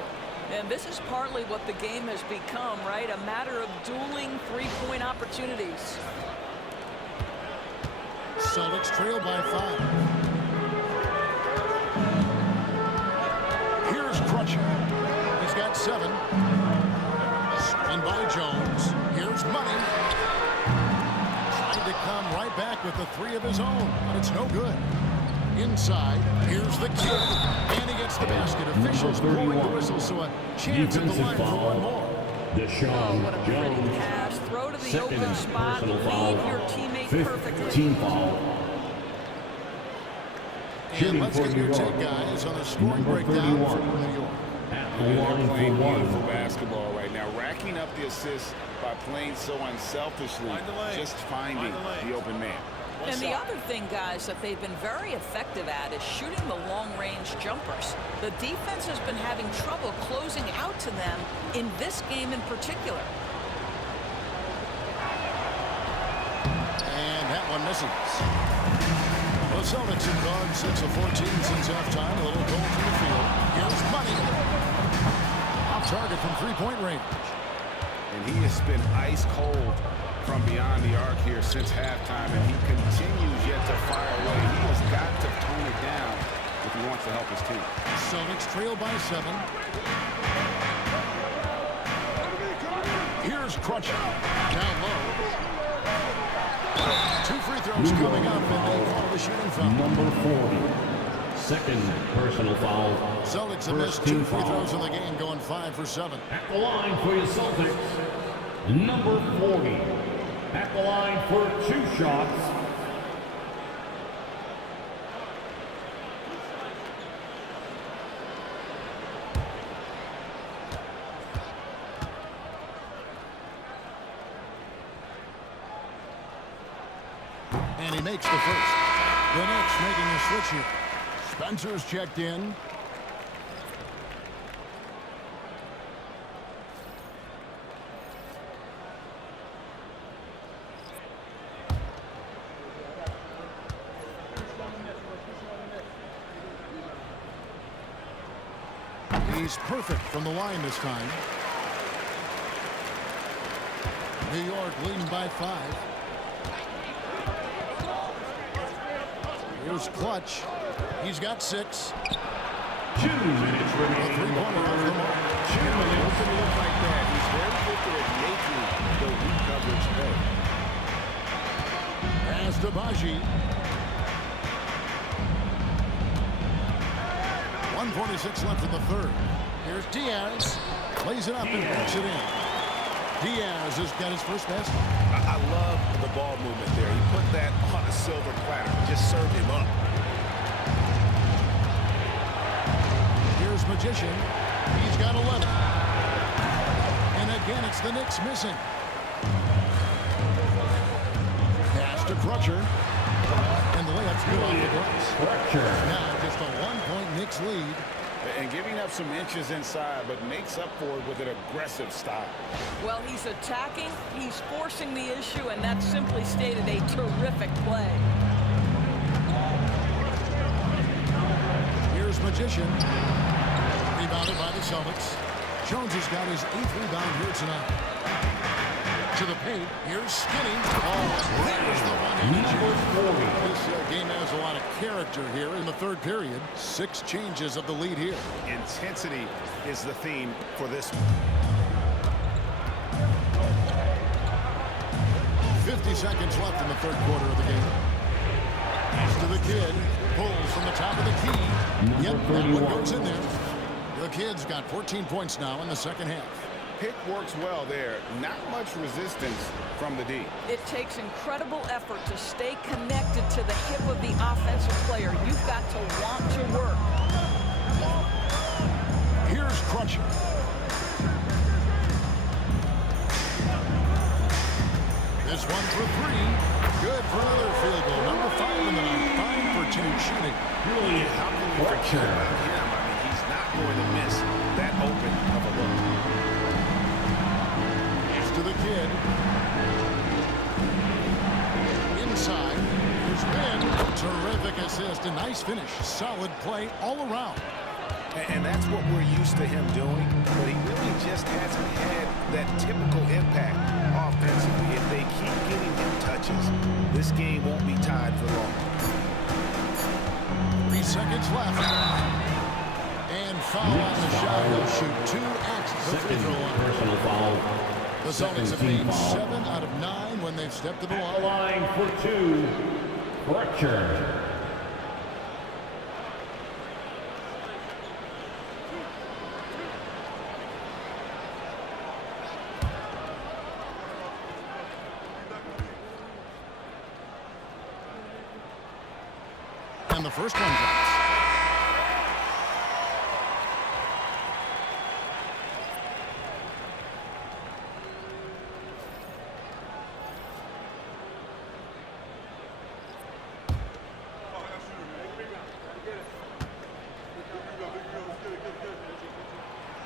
And this is partly what the game has become, right? A matter of dueling three-point opportunities. Celtics trail by 5. Here's Crutcher. He's got 7. Screen by Jones. Here's Money. Trying to come right back with the 3 of his own, but it's no good. Inside, here's the kid, and he gets the basket. Officials blowing the whistle, so a chance at the line for one more. Deshaun What a pretty Jones. pass. Throw to the Second open spot. personal Lead foul. your teammate 5th perfectly. team foul. And let's get your take, guys, on the scoring breakdown for New York. At the They're line playing for beautiful 1. basketball right now, racking up the assists by playing so unselfishly, Find the lane. just finding Find the lane. the open man. One And the shot. other thing, guys, that they've been very effective at is shooting the long-range jumpers. The defense has been having trouble closing out to them in this game in particular. And that one misses. The Celtics have gone 6 of 14 since halftime. A little goal from the field. Here's Money. Off target from three-point range. And he has been ice cold from beyond the arc here since halftime, and he continues yet to fire away. He has got to tone it down if he wants to help his team. Celtics trail by 7. Here's Crutcher. Down low. 2 free throws coming up, and they call the shooting foul. Number 40. Second personal foul. Celtics have First missed 2 team free foul. throws in the game, going 5 for 7. At the line for your Celtics. Number 40. At the line for 2 shots. And he makes the first. The Knicks making a switch here. Spencer's checked in. He's perfect from the line this time. New York leading by 5. Here's Clutch. He's got 6. 2 minutes remaining. A three-pointer off the mark. 2 minutes. Open look like that, he's very gifted at making the weak coverage pay. Pass to Baji. 1:46 left in the third. Here's Diaz. Lays it up and puts it in. Diaz has got his first basket. I love the ball movement there. He put that on a silver platter, just served him up. Here's Magician. He's got 11. And again, it's the Knicks missing. Pass to Crutcher. And the layup's good off the glass. Crutcher. Now just a 1-point Knicks lead. And giving up some inches inside, but makes up for it with an aggressive style. Well, he's attacking, he's forcing the issue, and that's simply stated a terrific play. Here's Magician. Rebounded by the Celtics. Jones has got his 8th rebound here tonight. To the paint. Here's Skinny. Oh, there's the one-handed jam. This game has a lot of character here in the third period. 6 changes of the lead here. Intensity is the theme for this. 50 seconds left in the third quarter of the game. Pass to the kid. Pulls from the top of the key. Yep, that one goes in there. The The Kid's got 14 points now in the second half. Pick works well there. Not much resistance from the D. It takes incredible effort to stay connected to the hip of the offensive player. You've got to want to work. Here's Crutcher. This one for three. Good for another field goal. Number 5 in the night. 5 for 10 shooting. Really, how can you forget about him? I mean, he's not going to miss that open of a look. To the Kid. Inside. Here's Ben. Terrific assist. A nice finish. Solid play all around. And that's what we're used to him doing, but he really just hasn't had that typical impact offensively. If they keep getting him touches, this game won't be tied for long. 3 seconds left. And foul on the shot. He'll shoot 2 at the free throw line. Personal foul. The Celtics have made 7 out of 9 when they've stepped to the line. Line for 2. Crutcher. And the first one drops.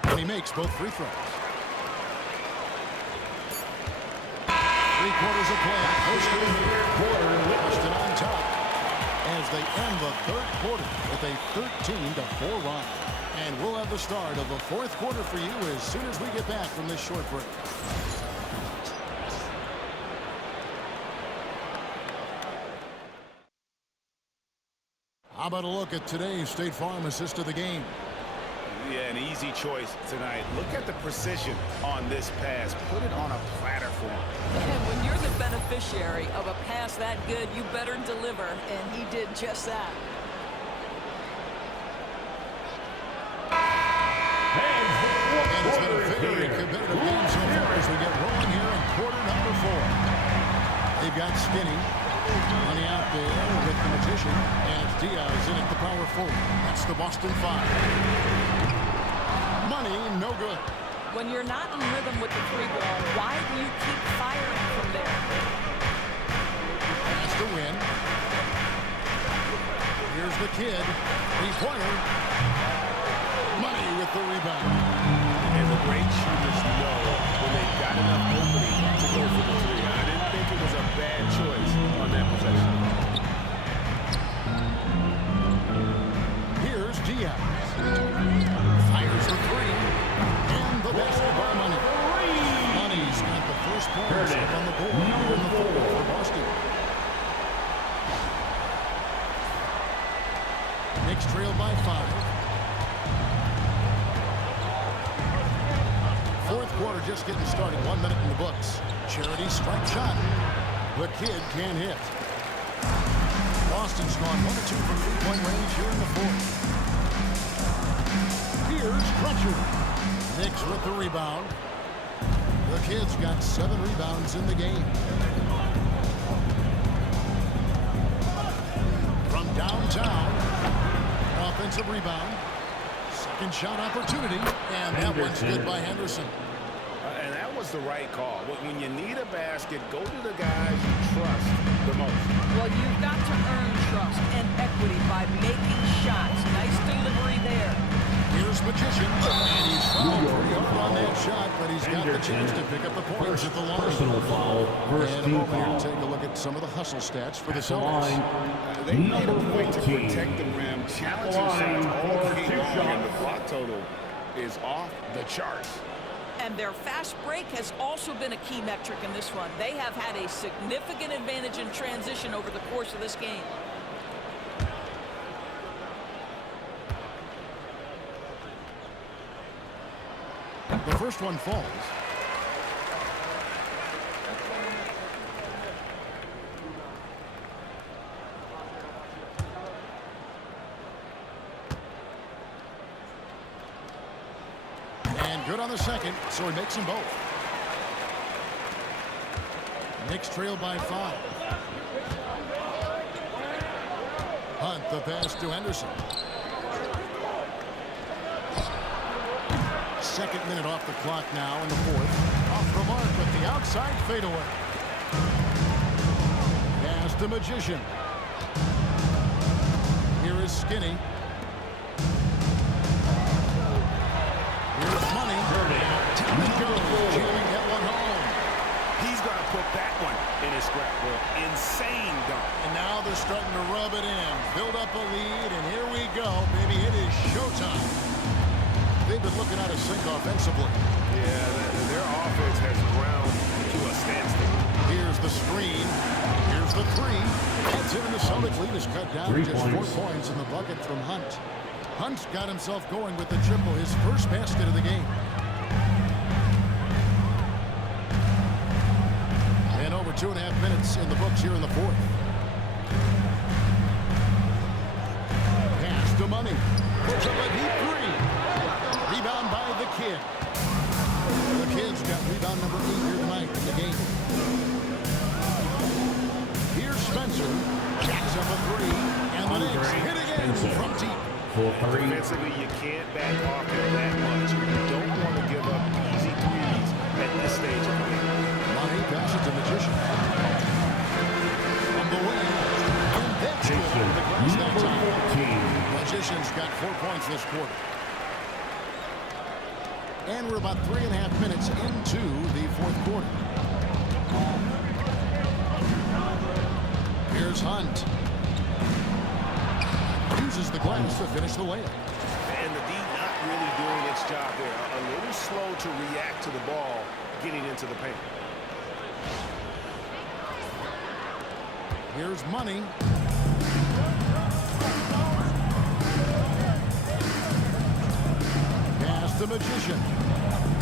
And he makes both free throws. 3 quarters of play. Boston on top as they end the third quarter with a 13-4 run. And we'll have the start of the fourth quarter for you as soon as we get back from this short break. How about a look at today's State Farm assist of the game? Yeah, an easy choice tonight. Look at the precision on this pass. Put it on a platter for him. And when you're the beneficiary of a pass that good, you better deliver, and he did just that. And it's been a very competitive game so far as we get rolling here in quarter number 4. They've got Skinny. Money out there with the magician. And it's Diaz in at the power forward. That's the Boston 5. Money, no good. When you're not in rhythm with the free ball, why do you keep firing from there? That's the win. Here's the Kid. 3-pointer. Money with the rebound. And the great shooters know when they've got enough opening to go for the 3. I didn't think it was a bad choice on that possession. Here's Diaz. Fires the 3. And the basket by Money. Money's got the first points up on the board here in the fourth for Boston. Knicks trail by 5. Fourth quarter just getting started. 1 minute in the books. Charity strike shot. The Kid can't hit. Boston's gone 1 or 2 from 3-point range here in the fourth. Here's Crutcher. Knicks with the rebound. The Kid's got 7 rebounds in the game. From downtown. Offensive rebound. Second shot opportunity. And that one's good by Henderson. And that was the right call. When you need a basket, go to the guys you trust the most. Well, you've got to earn trust and equity by making shots. Nice delivery there. Here's Magician, and he's fouled pretty hard on that shot, but he's got the chance to pick up the points at the line. Personal foul. First And team over here, foul. take a look at some of the hustle stats for the At the Celtics. line, They made a number point to 14. protect the rim, challenging Line shots all for game 2 long, and the shots. block total is off the charts. And their fast break has also been a key metric in this one. They have had a significant advantage in transition over the course of this game. The first one falls. on the second, so he makes them both. Knicks trail by 5. Hunt the pass to Henderson. Second minute off the clock now in the fourth. Off the mark with the outside fadeaway. Pass to Magician. Here is Skinny. Here's Money. Time it goes. Jailing that one home. He's going to put that one in his scrapbook. Insane dunk. And now they're starting to rub it in. Build up a lead, and here we go. Baby, it is showtime. They've been looking out of sync offensively. Yeah, their offense has ground to a standstill. Here's the screen. Here's the three. That's it, and the Celtics lead is cut down to just 4 points in the bucket from Hunt. Hunt's got himself going with the triple, his first basket of the game. And over 2.5 minutes in the books here in the fourth. Pass to Money. Puts up a deep three. Rebound by the Kid. The Kid's got rebound number 8 here tonight in the game. Here's Spencer. Jacks up a three. And the Knicks hit again from deep. Defensively, you can't back off it that much. You don't want to give up easy threes at this stage of the game. Money passes to Magician. From the wing. And that's good over the glass that time. Magician's got 4 points this quarter. And we're about 3.5 minutes into the fourth quarter. Here's Hunt. Uses the glass to finish the layup. And the D not really doing its job there. A little slow to react to the ball getting into the paint. Here's Money. Pass the Magician.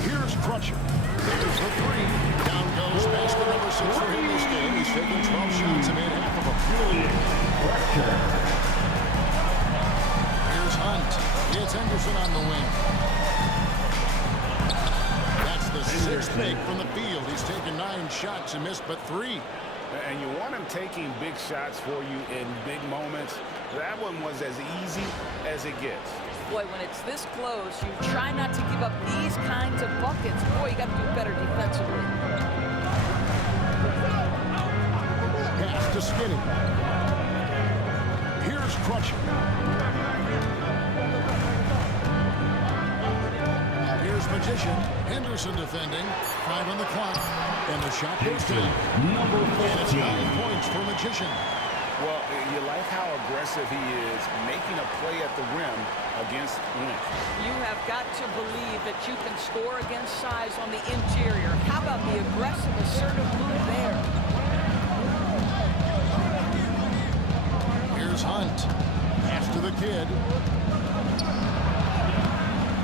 Here's Crutcher. There's the three. Down goes basket number 6 for him this game. He's taken 12 shots and made half of them. Here's Hunt. It's Henderson on the wing. That's the 6th make from the field. He's taken 9 shots and missed but 3. And you want him taking big shots for you in big moments. That one was as easy as it gets. Boy, when it's this close, you try not to give up these kinds of buckets. Boy, you got to do better defensively. Pass to Skinny. Here's Crutcher. Here's Magician. Henderson defending. 5 on the clock. And the shot goes down. And it's 9 points for Magician. Well, you like how aggressive he is making a play at the rim against length. You have got to believe that you can score against size on the interior. How about the aggressive, assertive move there? Here's Hunt. Pass to the Kid.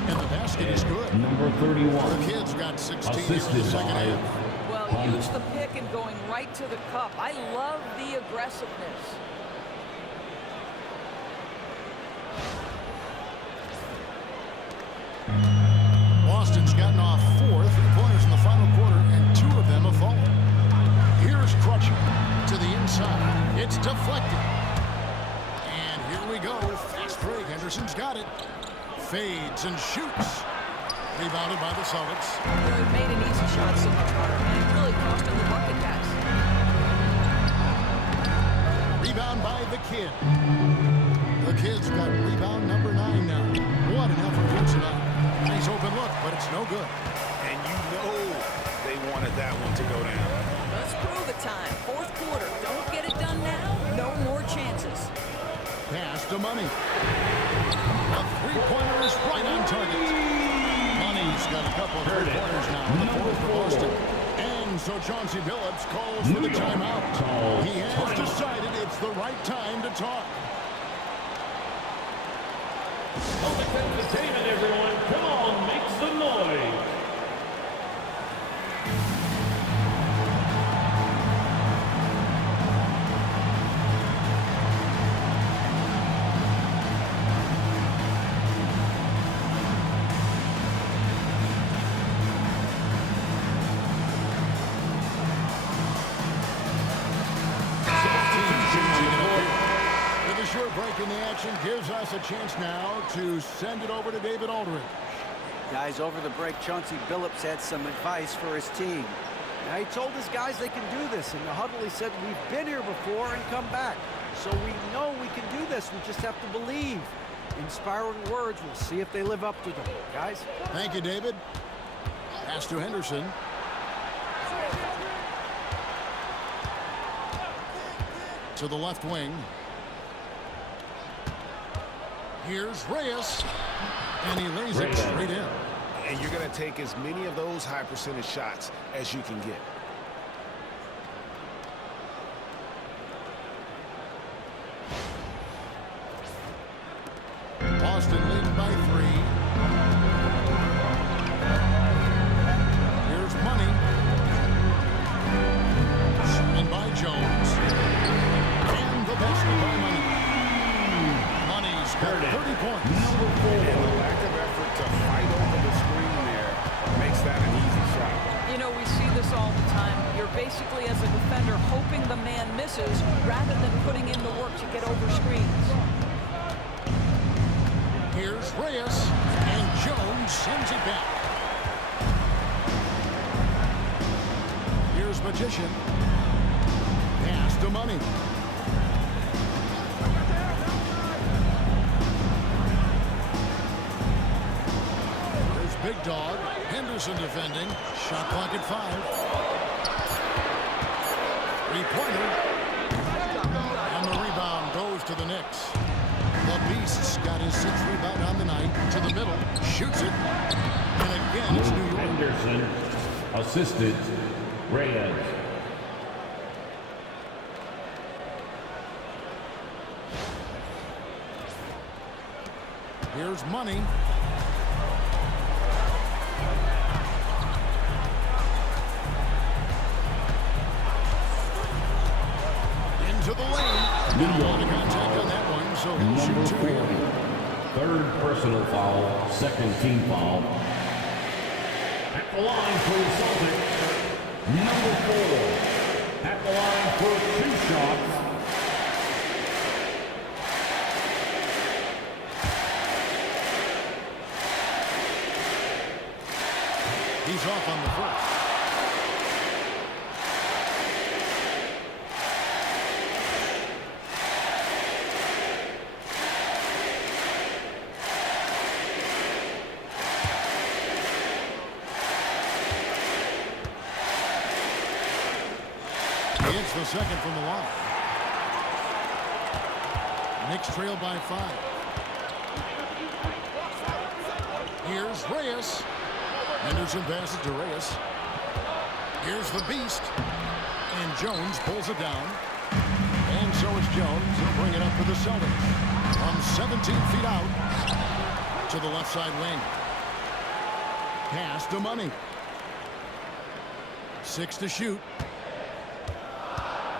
And the basket is good. Number 31. The Kid's got 16 here in the second half. Well, use the pick and going right to the cup. I love the aggressiveness. Boston's gotten off 4 3-pointers in the final quarter, and 2 of them have fallen. Here's Crutcher to the inside. It's deflected. And here we go. Fast break. Henderson's got it. Fades and shoots. Rebounded by the Celtics. He made an easy shot so much harder, and it really cost him the bucket, guys. Rebound by the Kid. The Kid's got rebound number 9 now. What an effort here tonight. Nice open look, but it's no good. And you know they wanted that one to go down. Let's prove the time. Fourth quarter. Don't get it done now. No more chances. Pass to Money. A three-pointer is right on target. Money's got a couple of three-pointers now in the fourth for Boston. And so Chauncey Billups calls for the timeout. He has decided it's the right time to talk. Celtics entertainment, everyone. Come on, make some noise. in the action gives us a chance now to send it over to David Aldridge. Guys, over the break, Chauncey Billups had some advice for his team. Now, he told his guys they can do this. In the huddle, he said, we've been here before and come back. So we know we can do this. We just have to believe. Inspiring words. We'll see if they live up to them. Guys? Thank you, David. Pass to Henderson. To the left wing. Here's Reyes. And he lays it straight in. And you're going to take as many of those high percentage shots as you can get. Boston leading by 3. Here's Money. And by Jones. And the basket by Money. Money's got 30 points. And the lack of effort to fight over the screen there makes that an easy shot. You know, we see this all the time. You're basically, as a defender, hoping the man misses rather than putting in the work to get over screens. Here's Reyes, and Jones sends it back. Here's Magician. Pass to Money. Here's Big Dog. Henderson defending. Shot clock at 5. 3-pointer. And the rebound goes to the Knicks. The Beast's got his 6th rebound on the night. To the middle. Shoots it. And again, it's New York. Henderson assisted Reyes. Here's Money. Into the lane. Didn't want to contact on that one, so he'll Number shoot 2 40. here. Third personal foul, second team foul. At the line for the Celtics, number 4. At the line for 2 shots. He's off on the first. It's the second from the line. Knicks trail by 5. Here's Reyes. Henderson passes to Reyes. Here's the Beast. And Jones pulls it down. And so is Jones. He'll bring it up for the Celtics. From 17 feet out to the left side wing. Pass to Money. 6 to shoot.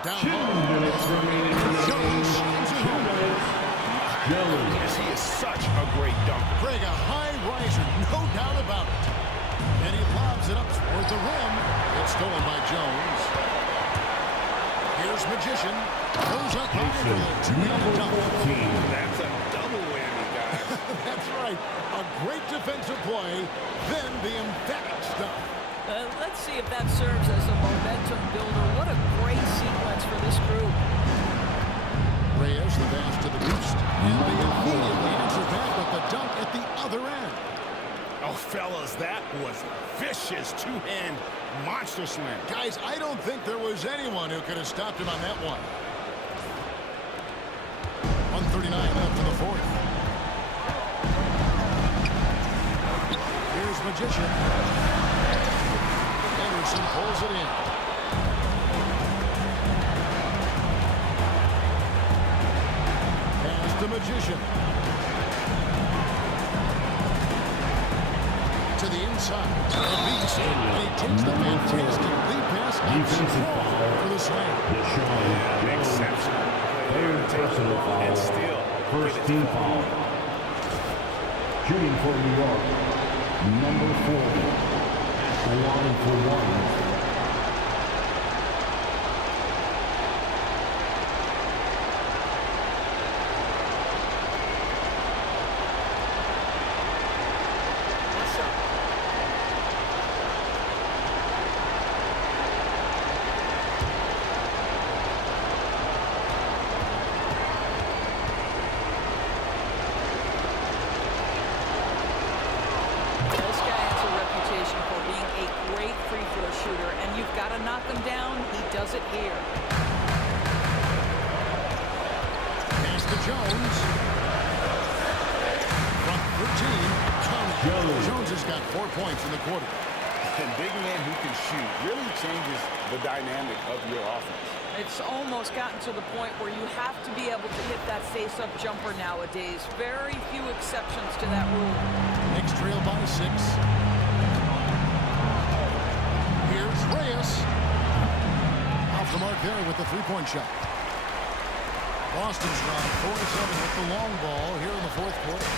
Down 2 minutes remaining in the Jones. Jones. Yes, he is such a great dunker. Greg, a high riser, no doubt about it. And he lobs it up toward the rim. It's stolen by Jones. Here's Magician. Goes up high for the 2-handed double. That's a double whammy, guys. That's right. A great defensive play, then the emphatic stuff. Let's see if that serves as a momentum builder. What a great sequence for this group. Reyes, the pass to the Beast. And they immediately answer back with the dunk at the other end. Oh, fellas, that was vicious two-hand monster slam. Guys, I don't think there was anyone who could have stopped him on that one. 1:39 left in the fourth. Here's Magician. Henderson pulls it in. Pass to Magician. To the inside. The Beast. And he takes the fantastic lead pass. Defensive foul for the slam. Exceptional. Third personal foul. And still. First team foul. Shooting for New York. Number 40. At the line for 1. you've got to knock him down, he does it here. Pass to Jones. From 13, Jones has got 4 points in the quarter. And big man who can shoot really changes the dynamic of your offense. It's almost gotten to the point where you have to be able to hit that face-up jumper nowadays. Very few exceptions to that rule. Knicks trail by 6. Here's Reyes. Off the mark there with the three-point shot. Boston's dropped 4-7 with the long ball here in the fourth quarter.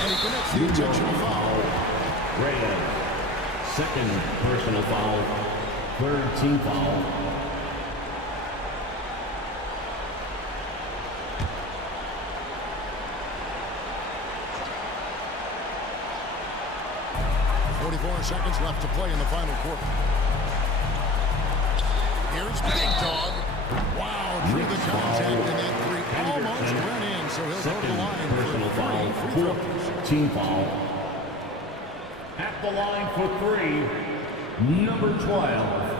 And he connects the intentional foul. Reyes. Second personal foul. Third team foul. Seconds left to play in the final quarter. Here's Big Dog. Wow, through the contact, and that three almost went in, so he'll go to the line personal foul. for free throws. Fourth team foul. At the line for 3, number 12.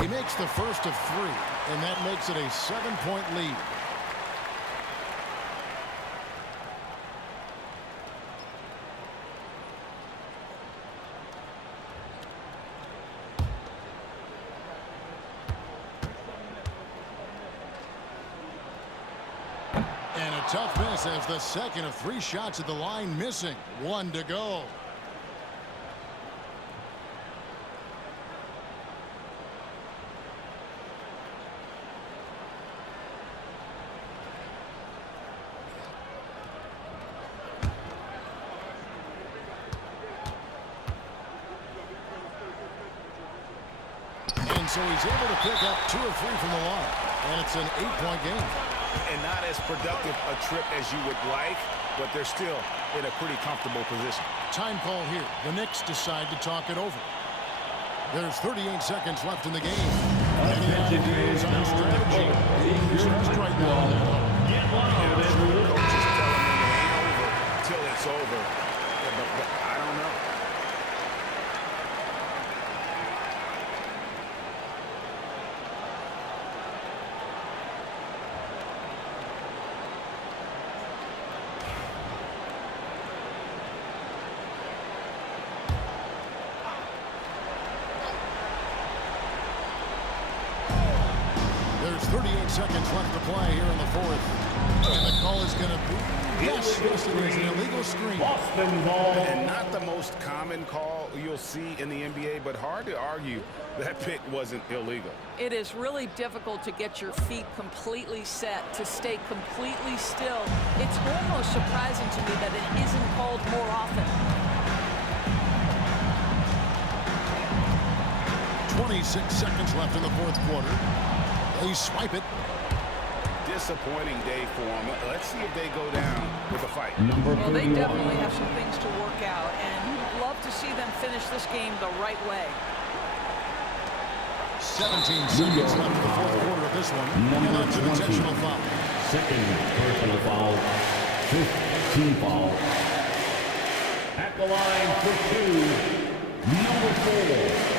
He makes the first of 3, and that makes it a 7-point lead. And a tough miss as the second of 3 shots at the line missing. 1 to go. So he's able to pick up 2 or 3 from the line, and it's an 8-point game. And not as productive a trip as you would like, but they're still in a pretty comfortable position. Time call here. The Knicks decide to talk it over. There's 38 seconds left in the game. And the idea is on strategy. He's just right now. Get loud, everyone. Coach is telling him it ain't over till it's over. But I don't know. There's 38 seconds left to play here in the fourth. And the call is going to be, yes, it is an illegal screen. Boston ball. And not the most common call you'll see in the NBA, but hard to argue that pick wasn't illegal. It is really difficult to get your feet completely set, to stay completely still. It's almost surprising to me that it isn't called more often. 26 seconds left in the fourth quarter. They swipe it. Disappointing day for them. Let's see if they go down with a fight. Well, they definitely have some things to work out, and you'd love to see them finish this game the right way. 17 seconds left in the fourth quarter of this one. And that's an intentional foul. Second personal foul. Fifth team foul. At the line for 2, number 4.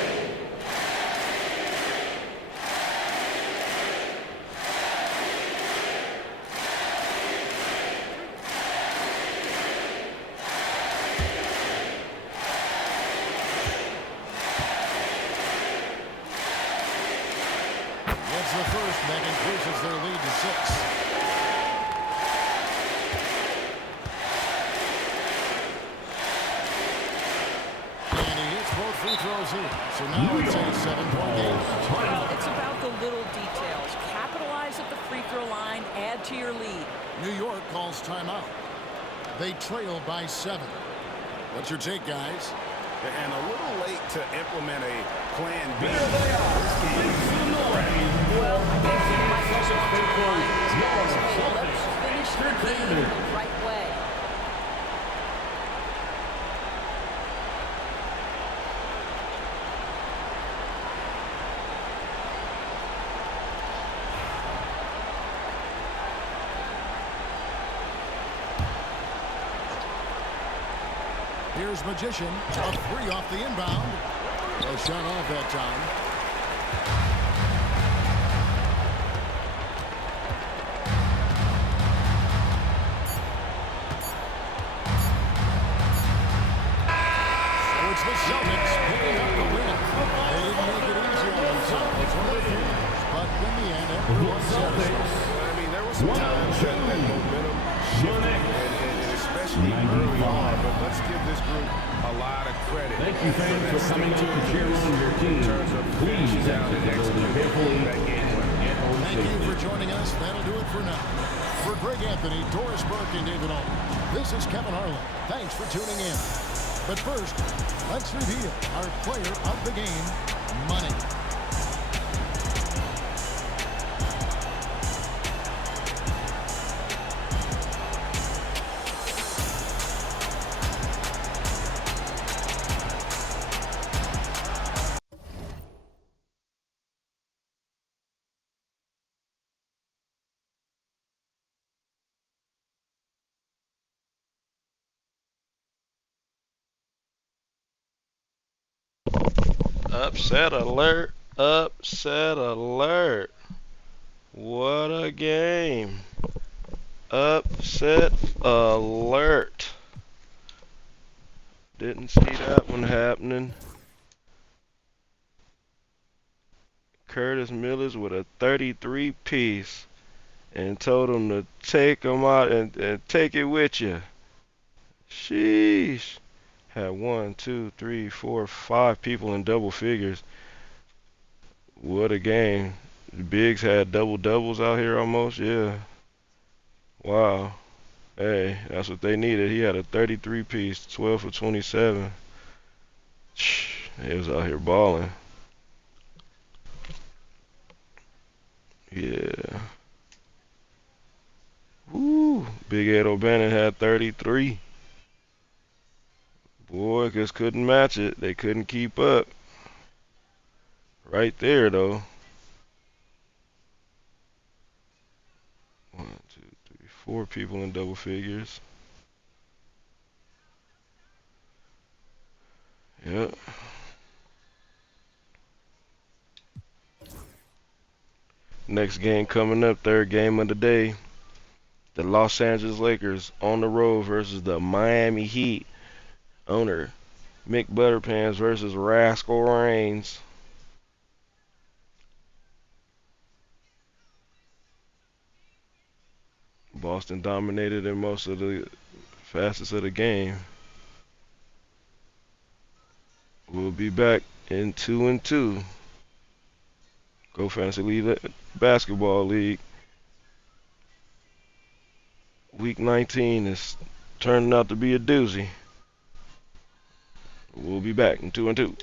The first that increases their lead to 6. And he hits both free throws here. So now it's a 7-point game. Well, it's about the little details. Capitalize at the free throw line, add to your lead. New York calls timeout. They trail by 7. What's your take, guys? And a little late to implement a plan B. Well, I guess you might want to let's finish the game the right way. Here's Magician. A three off the inbound. A shot off that time. So it's the Celtics picking up the win. They didn't make it easy on themselves or their fans, but in the end, everyone's satisfied. I mean, there were some times that momentum shifted, and especially early on. But let's give this group a lot of credit. Thank you, fans, for coming out to cheer on your team. Please exit the building carefully and get home Thank you safely. for joining us. That'll do it for now. For Greg Anthony, Doris Burke, and David Allen, this is Kevin Harlan. Thanks for tuning in. But first, let's reveal our player of the game, Money. Upset alert. Upset alert. What a game. Upset alert. Didn't see that one happening. Curtis Millers with a 33 piece and told him to take him out and take it with you. Sheesh. Had 1, 2, 3, 4, 5 people in double figures. What a game. The Bigs had double doubles out here almost. Yeah. Wow. Hey, that's what they needed. He had a 33 piece, 12 for 27. He was out here balling. Yeah. Woo. Big Ed O'Bannon had 33. Boy, just couldn't match it. They couldn't keep up. Right there, though. 1, 2, 3, 4 people in double figures. Yep. Next game coming up, third game of the day. The Los Angeles Lakers on the road versus the Miami Heat. Owner Mick Butterpants versus Rascal Reigns. Boston dominated in most of the facets of the game. We'll be back in 2 and 2. Go Fantasy League Basketball League. Week 19 is turning out to be a doozy. We'll be back in 2 and 2.